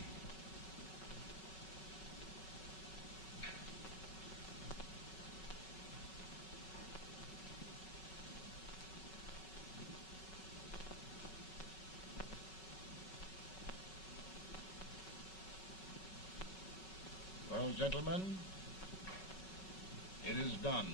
Well, gentlemen, it is done.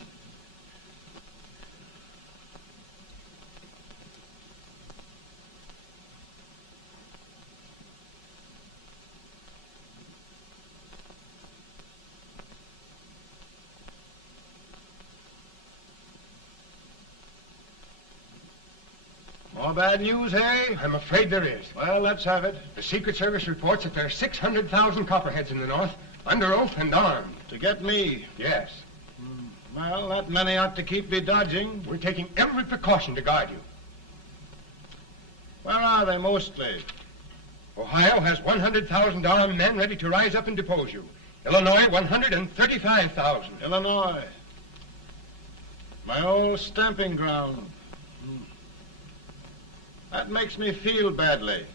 More bad news, hey? I'm afraid there is. Well, let's have it. The Secret Service reports that there are 600,000 Copperheads in the North, under oath and armed. To get me? Yes. Well, that many ought to keep me dodging. We're taking every precaution to guard you. Where are they mostly? Ohio has $100,000 men ready to rise up and depose you. Illinois, 135,000. Illinois. My old stamping ground. That makes me feel badly.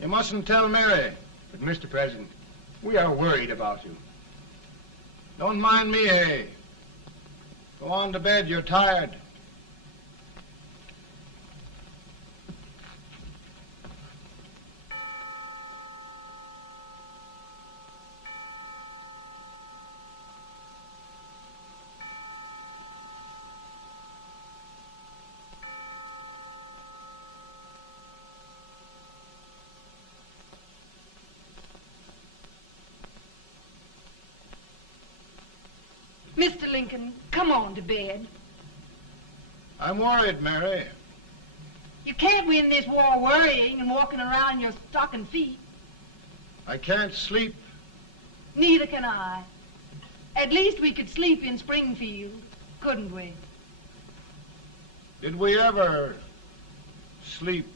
You mustn't tell Mary. But, Mr. President, we are worried about you. Don't mind me, eh? Go on to bed. You're tired. Mr. Lincoln, come on to bed. I'm worried, Mary. You can't win this war worrying and walking around in your stocking feet. I can't sleep. Neither can I. At least we could sleep in Springfield, couldn't we? Did we ever sleep?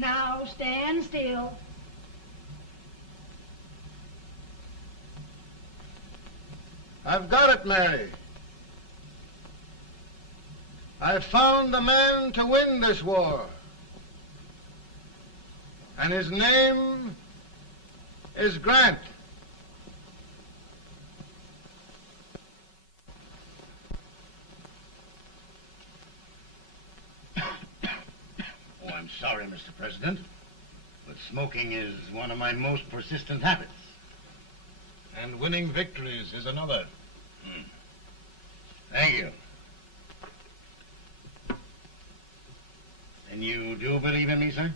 Now stand still. I've got it, Mary. I've found the man to win this war. And his name is Grant. Oh, I'm sorry, Mr. President, but smoking is one of my most persistent habits. And winning victories is another. Thank you. And you do believe in me, sir?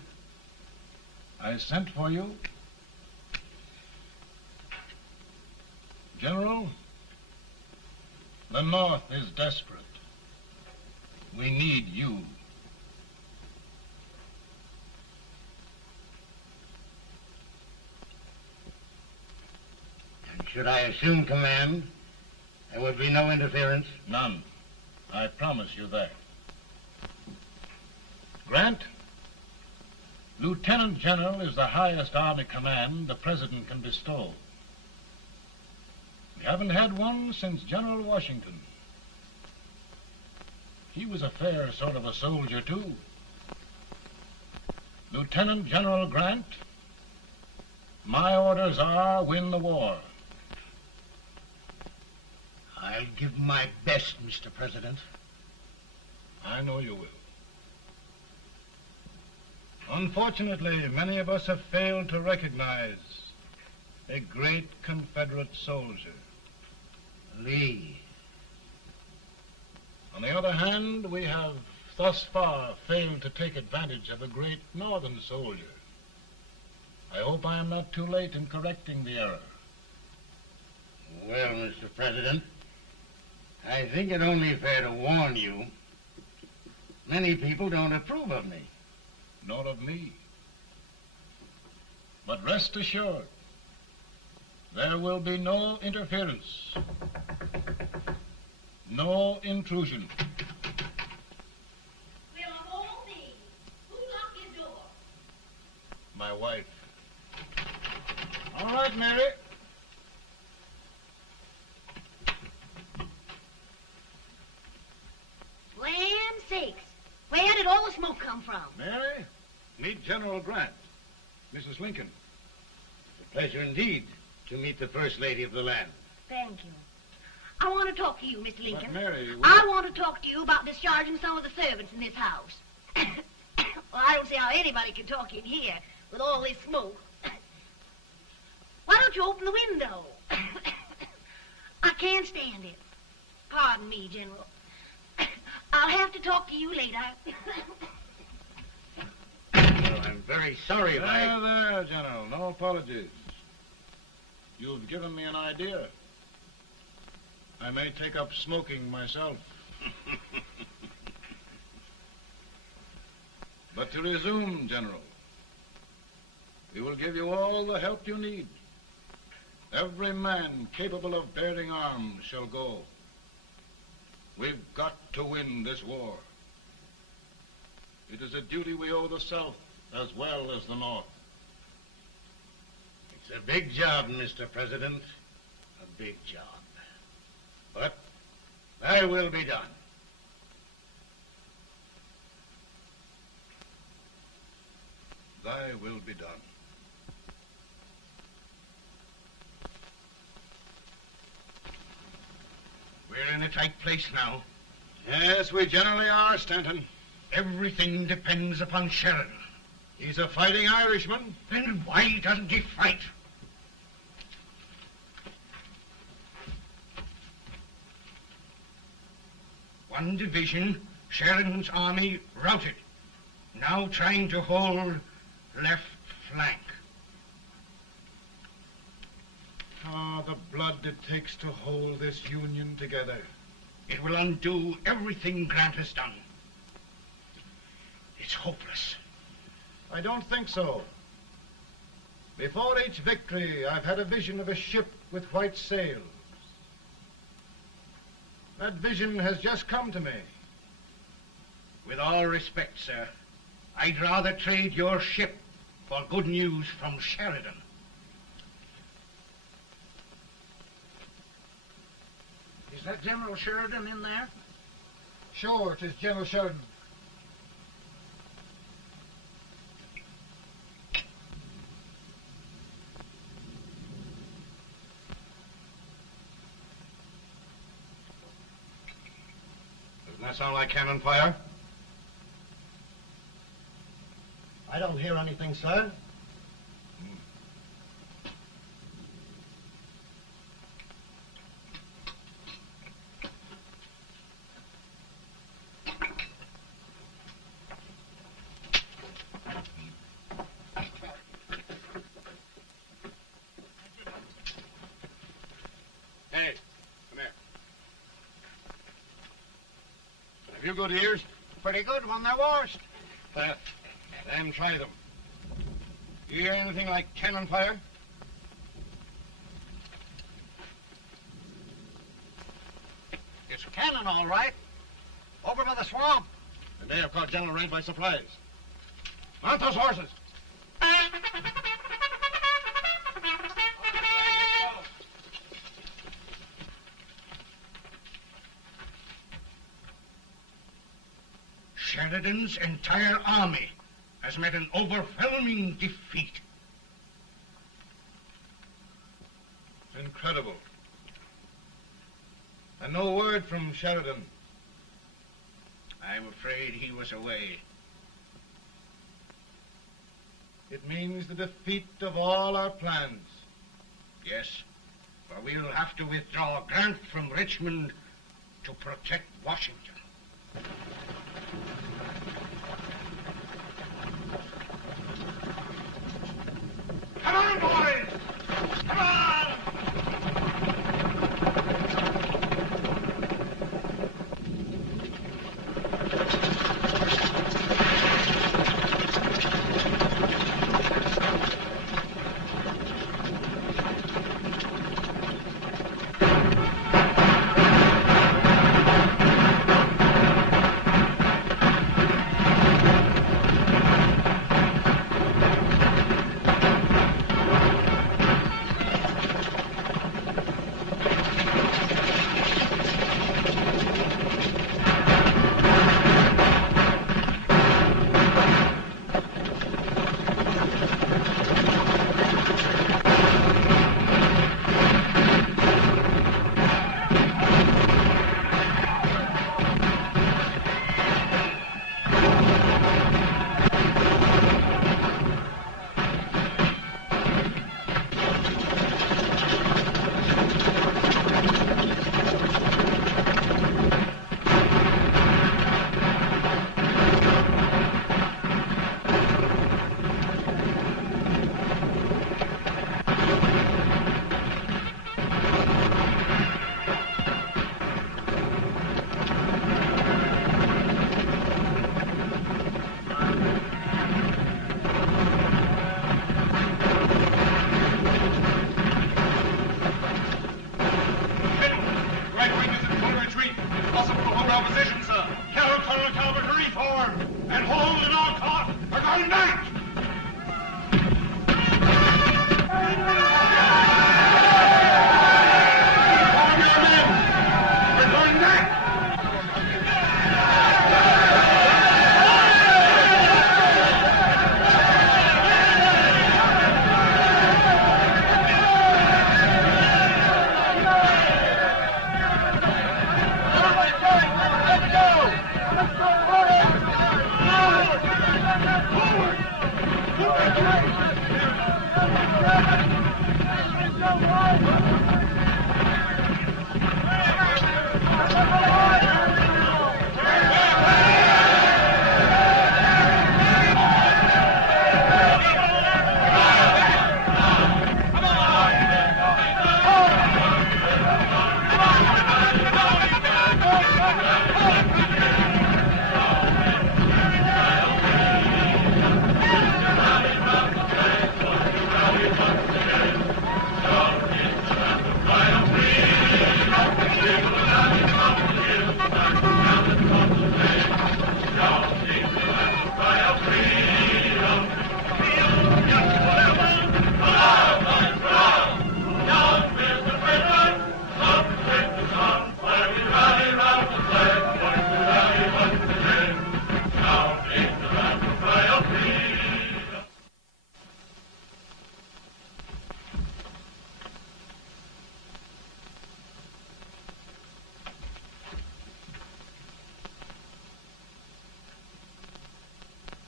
I sent for you. General, the North is desperate. We need you. And should I assume command, there would be no interference? None. I promise you that. Grant, Lieutenant General is the highest army command the President can bestow. We haven't had one since General Washington. He was a fair sort of a soldier, too. Lieutenant General Grant, my orders are win the war. I'll give my best, Mr. President. I know you will. Unfortunately, many of us have failed to recognize a great Confederate soldier, Lee. On the other hand, we have thus far failed to take advantage of a great Northern soldier. I hope I am not too late in correcting the error. Well, Mr. President, I think it only fair to warn you. Many people don't approve of me. Nor of me. But rest assured, there will be no interference, no intrusion. Will all be. Who locked his door? My wife. All right, Mary. Land sakes. Where did all the smoke come from? Mary, meet General Grant. Mrs. Lincoln. It's a pleasure indeed to meet the First Lady of the land. Thank you. I want to talk to you, Mr. Lincoln. But Mary, I want to talk to you about discharging some of the servants in this house. Well, I don't see how anybody can talk in here with all this smoke. Why don't you open the window? I can't stand it. Pardon me, General. I'll have to talk to you later. Well, I'm very sorry if I... There, General. No apologies. You've given me an idea. I may take up smoking myself. But to resume, General, we will give you all the help you need. Every man capable of bearing arms shall go. We've got to win this war. It is a duty we owe the South as well as the North. It's a big job, Mr. President. A big job. But thy will be done. Thy will be done. We're in a tight place now. Yes, we generally are, Stanton. Everything depends upon Sheridan. He's a fighting Irishman. Then why doesn't he fight? One division, Sheridan's army, routed. Now trying to hold left flank. Ah, the blood it takes to hold this Union together. It will undo everything Grant has done. It's hopeless. I don't think so. Before each victory, I've had a vision of a ship with white sails. That vision has just come to me. With all respect, sir, I'd rather trade your ship for good news from Sheridan. Is that General Sheridan in there? Sure, it is General Sheridan. Doesn't that sound like cannon fire? I don't hear anything, sir. Hey, come here. Have you good ears? Pretty good when they're washed. Then try them. You hear anything like cannon fire? It's cannon, all right. Over by the swamp. And they have caught General Wright by surprise. Mount those horses. Sheridan's entire army has met an overwhelming defeat. Incredible. And no word from Sheridan. I'm afraid he was away. It means the defeat of all our plans. Yes, for we'll have to withdraw Grant from Richmond to protect Washington. Come on, boys! Come on!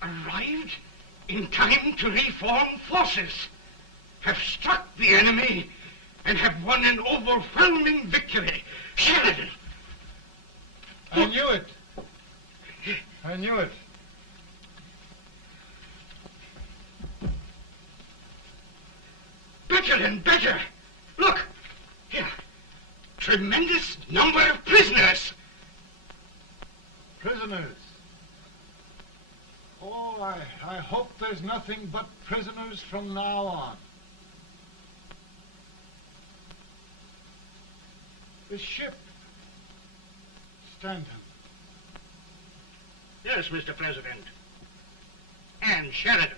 Arrived in time to reform forces, have struck the enemy, and have won an overwhelming victory. Sheridan! I knew it. I knew it. Better and better. Look, here. Tremendous number of prisoners. Prisoners. Oh, I hope there's nothing but prisoners from now on. The ship. Stanton. Yes, Mr. President. And Sheridan.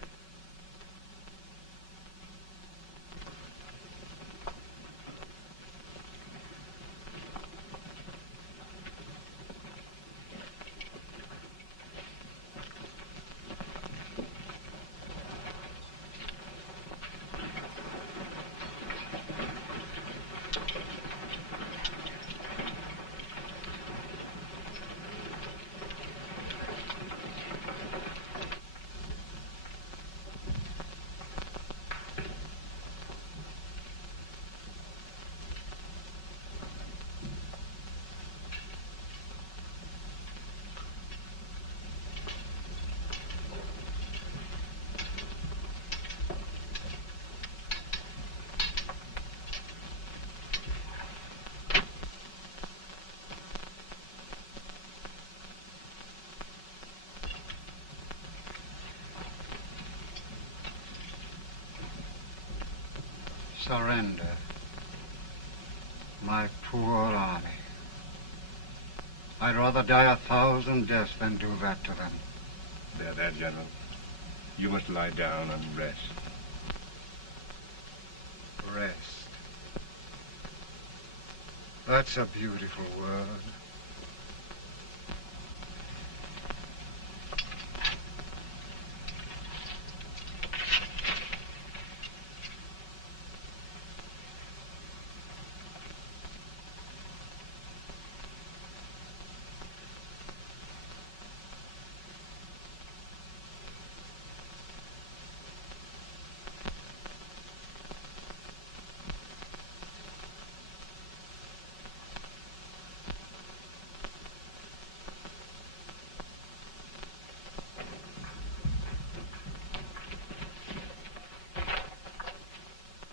Surrender. My poor army. I'd rather die 1,000 deaths than do that to them. There, General. You must lie down and rest. Rest. That's a beautiful word.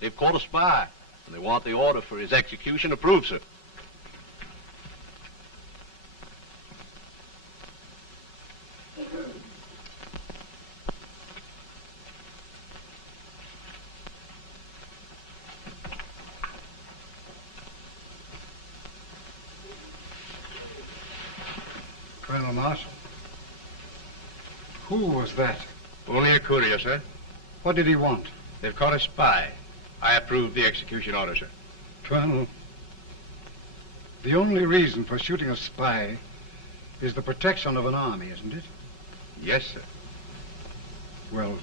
They've caught a spy, and they want the order for his execution approved, sir. Colonel Marshall. Who was that? Only a courier, sir. What did he want? They've caught a spy. I approve the execution order, sir. Colonel, the only reason for shooting a spy is the protection of an army, isn't it? Yes, sir. Well,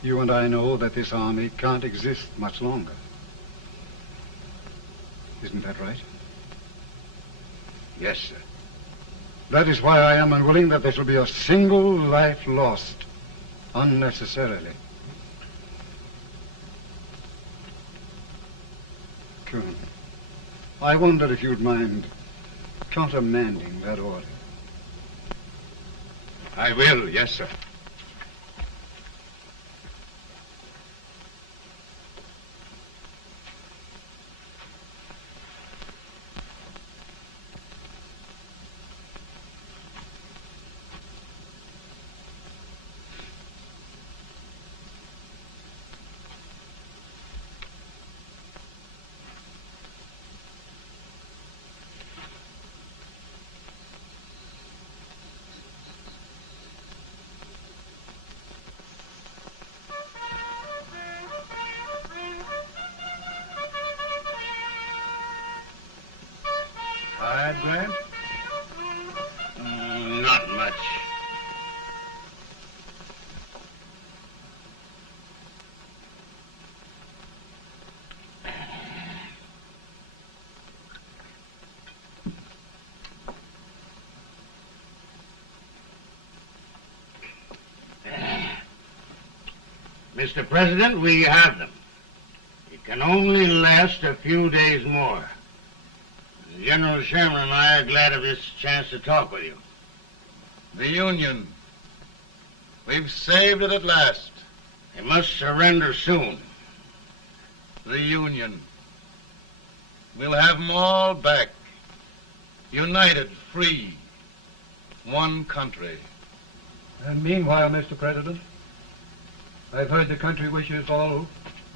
you and I know that this army can't exist much longer. Isn't that right? Yes, sir. That is why I am unwilling that there shall be a single life lost unnecessarily. Colonel, I wonder if you'd mind countermanding that order. I will, yes, sir. Tired, Grant? Not much. Mr. President, we have them. It can only last a few days more. General Sherman and I are glad of this chance to talk with you. The Union. We've saved it at last. They must surrender soon. The Union. We'll have them all back. United, free. One country. And meanwhile, Mr. President, I've heard the country wishes all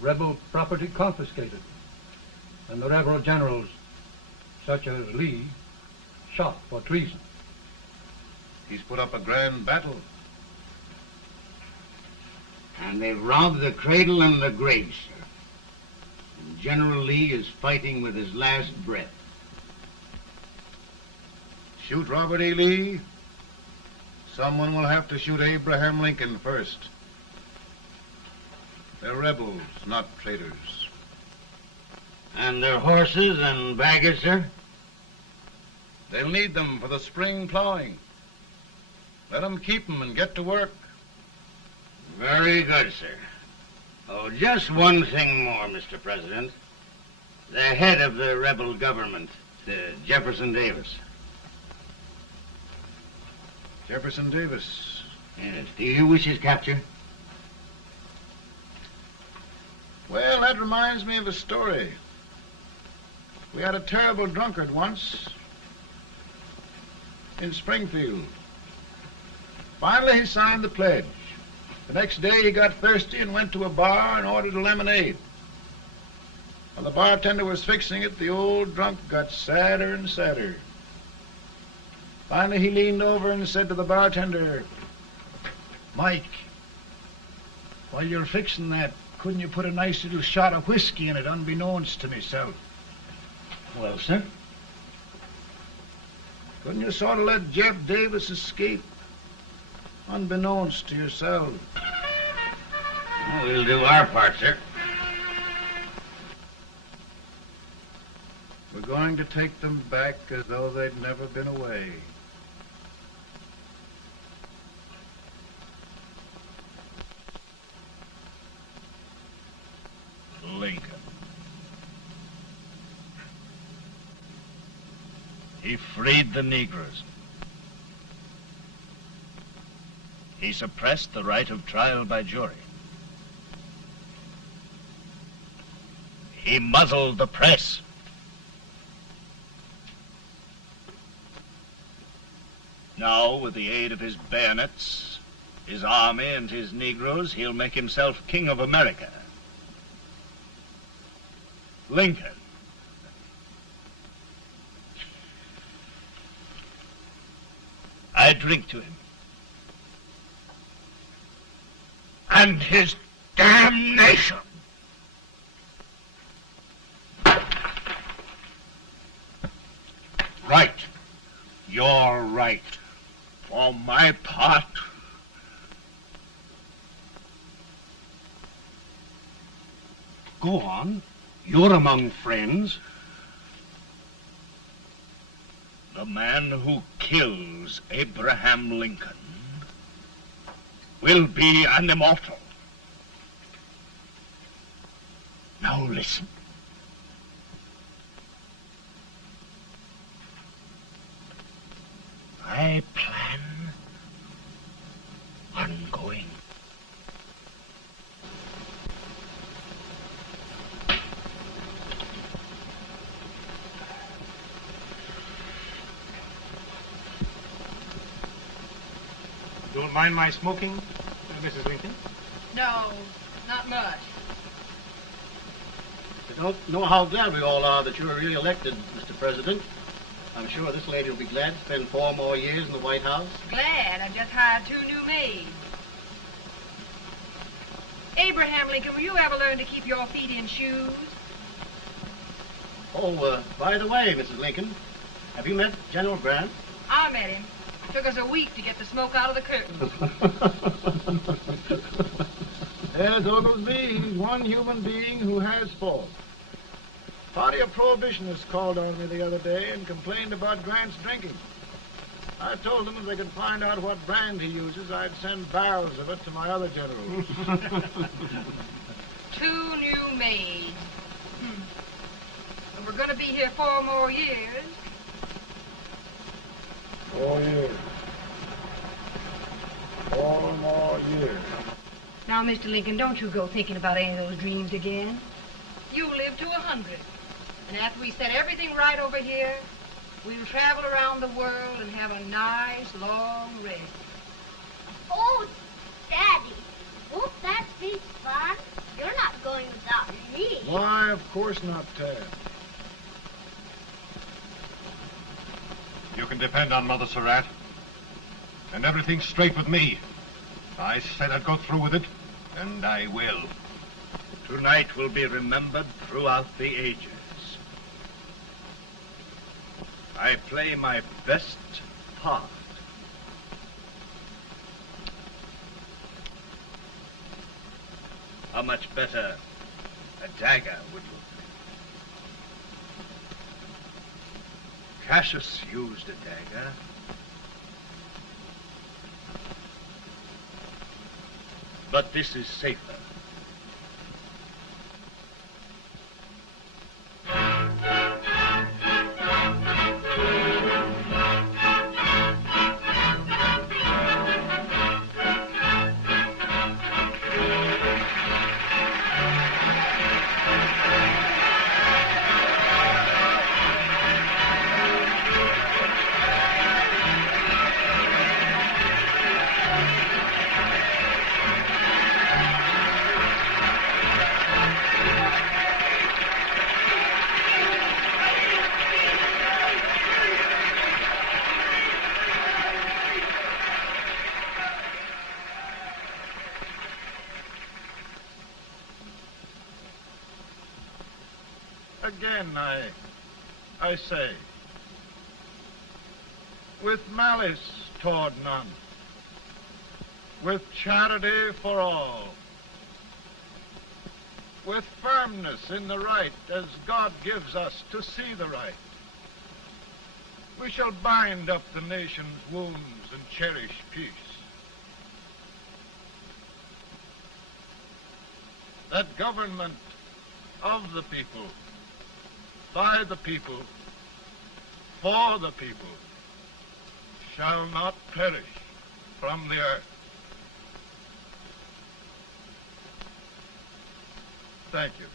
rebel property confiscated, and the rebel generals, such as Lee, shot for treason. He's put up a grand battle. And they've robbed the cradle and the grave, sir. And General Lee is fighting with his last breath. Shoot Robert E. Lee? Someone will have to shoot Abraham Lincoln first. They're rebels, not traitors. And their horses and baggage, sir? They'll need them for the spring plowing. Let them keep them and get to work. Very good, sir. Oh, just one thing more, Mr. President. The head of the rebel government, Jefferson Davis. Jefferson Davis. Yes. Do you wish his capture? Well, that reminds me of a story. We had a terrible drunkard once in Springfield. Finally, he signed the pledge. The next day, he got thirsty and went to a bar and ordered a lemonade. While the bartender was fixing it, the old drunk got sadder and sadder. Finally, he leaned over and said to the bartender, "Mike, while you're fixing that, couldn't you put a nice little shot of whiskey in it, unbeknownst to myself?" Well, sir? Couldn't you sort of let Jeff Davis escape, unbeknownst to yourself? Well, we'll do our part, sir. We're going to take them back as though they'd never been away. Lincoln. He freed the Negroes. He suppressed the right of trial by jury. He muzzled the press. Now, with the aid of his bayonets, his army, and his Negroes, he'll make himself king of America. Lincoln. I drink to him. And his damnation. Right. You're right. For my part, Go on. You're among friends. the man who kills Abraham Lincoln will be an immortal. Now listen. I plan on going. Don't mind my smoking, Mrs. Lincoln? No, not much. I don't know how glad we all are that you're re-elected, Mr. President. I'm sure this lady will be glad to spend 4 more years in the White House. Glad. I've just hired 2 new maids. Abraham Lincoln, will you ever learn to keep your feet in shoes? Oh, by the way, Mrs. Lincoln, have you met General Grant? I met him. Took us a week to get the smoke out of the curtains. Yes, Oglesby, he's one human being who has faults. Party of Prohibitionists called on me the other day and complained about Grant's drinking. I told them if they could find out what brand he uses, I'd send barrels of it to my other generals. 2 new maids. And we're going to be here 4 more years. 4 years. 4 more years. Now, Mr. Lincoln, don't you go thinking about any of those dreams again. You live to 100. And after we set everything right over here, we'll travel around the world and have a nice, long rest. Oh, Daddy, won't that be fun? You're not going without me. Why, of course not, Tad. You can depend on Mother Surratt. And everything's straight with me. I said I'd go through with it, and I will. Tonight will be remembered throughout the ages. I play my best part. How much better a dagger would look. Cassius used a dagger. But this is safer. Again, I say, with malice toward none, with charity for all, with firmness in the right as God gives us to see the right, we shall bind up the nation's wounds and cherish peace. That government of the people, by the people, for the people, shall not perish from the earth. Thank you.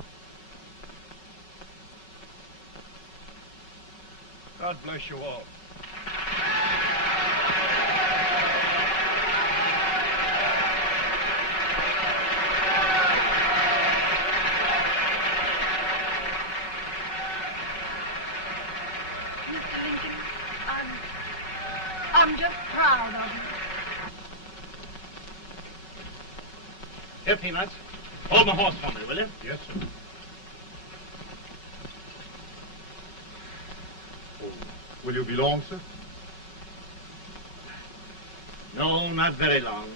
God bless you all. Mr. Lincoln, I'm just proud of you. Here, Peanuts. Hold my horse for me, will you? Yes, sir. Oh, will you be long, sir? No, not very long.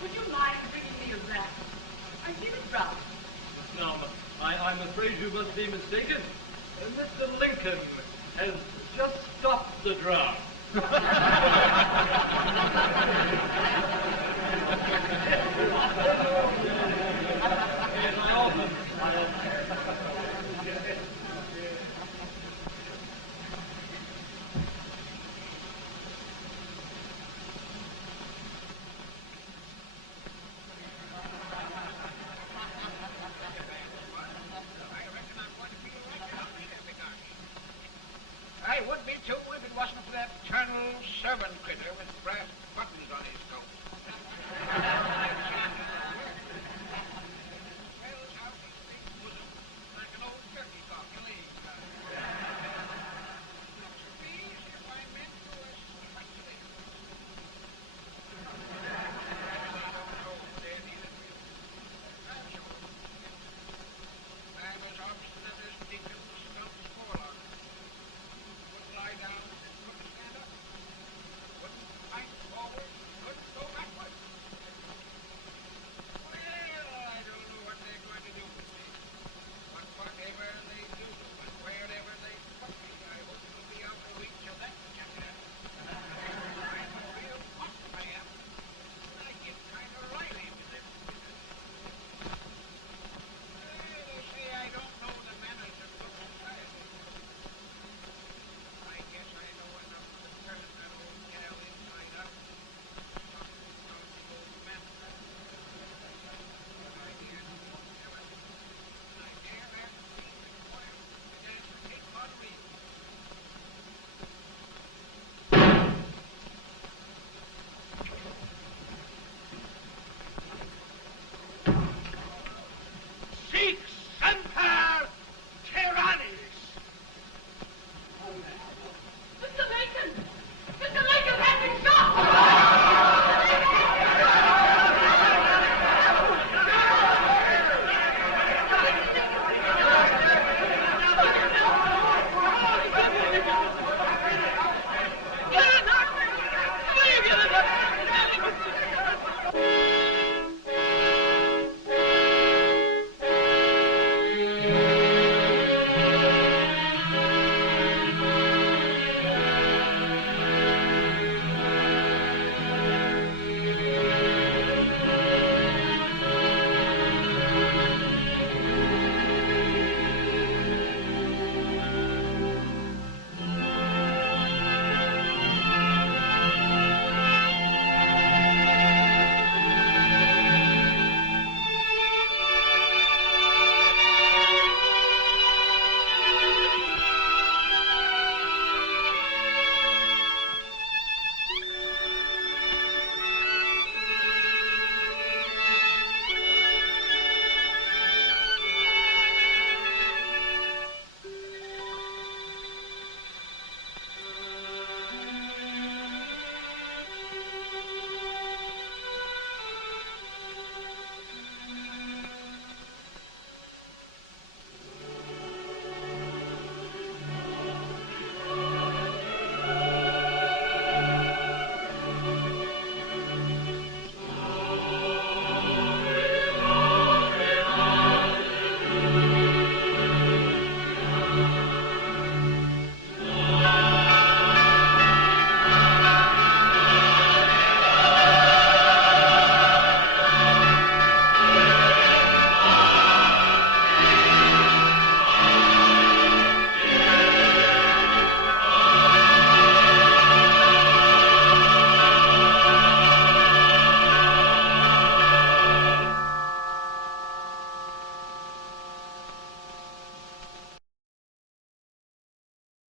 Would you mind bringing me a wrap? I feel it rough. No, I'm afraid you must be mistaken. Mr. Lincoln has just stopped the draft.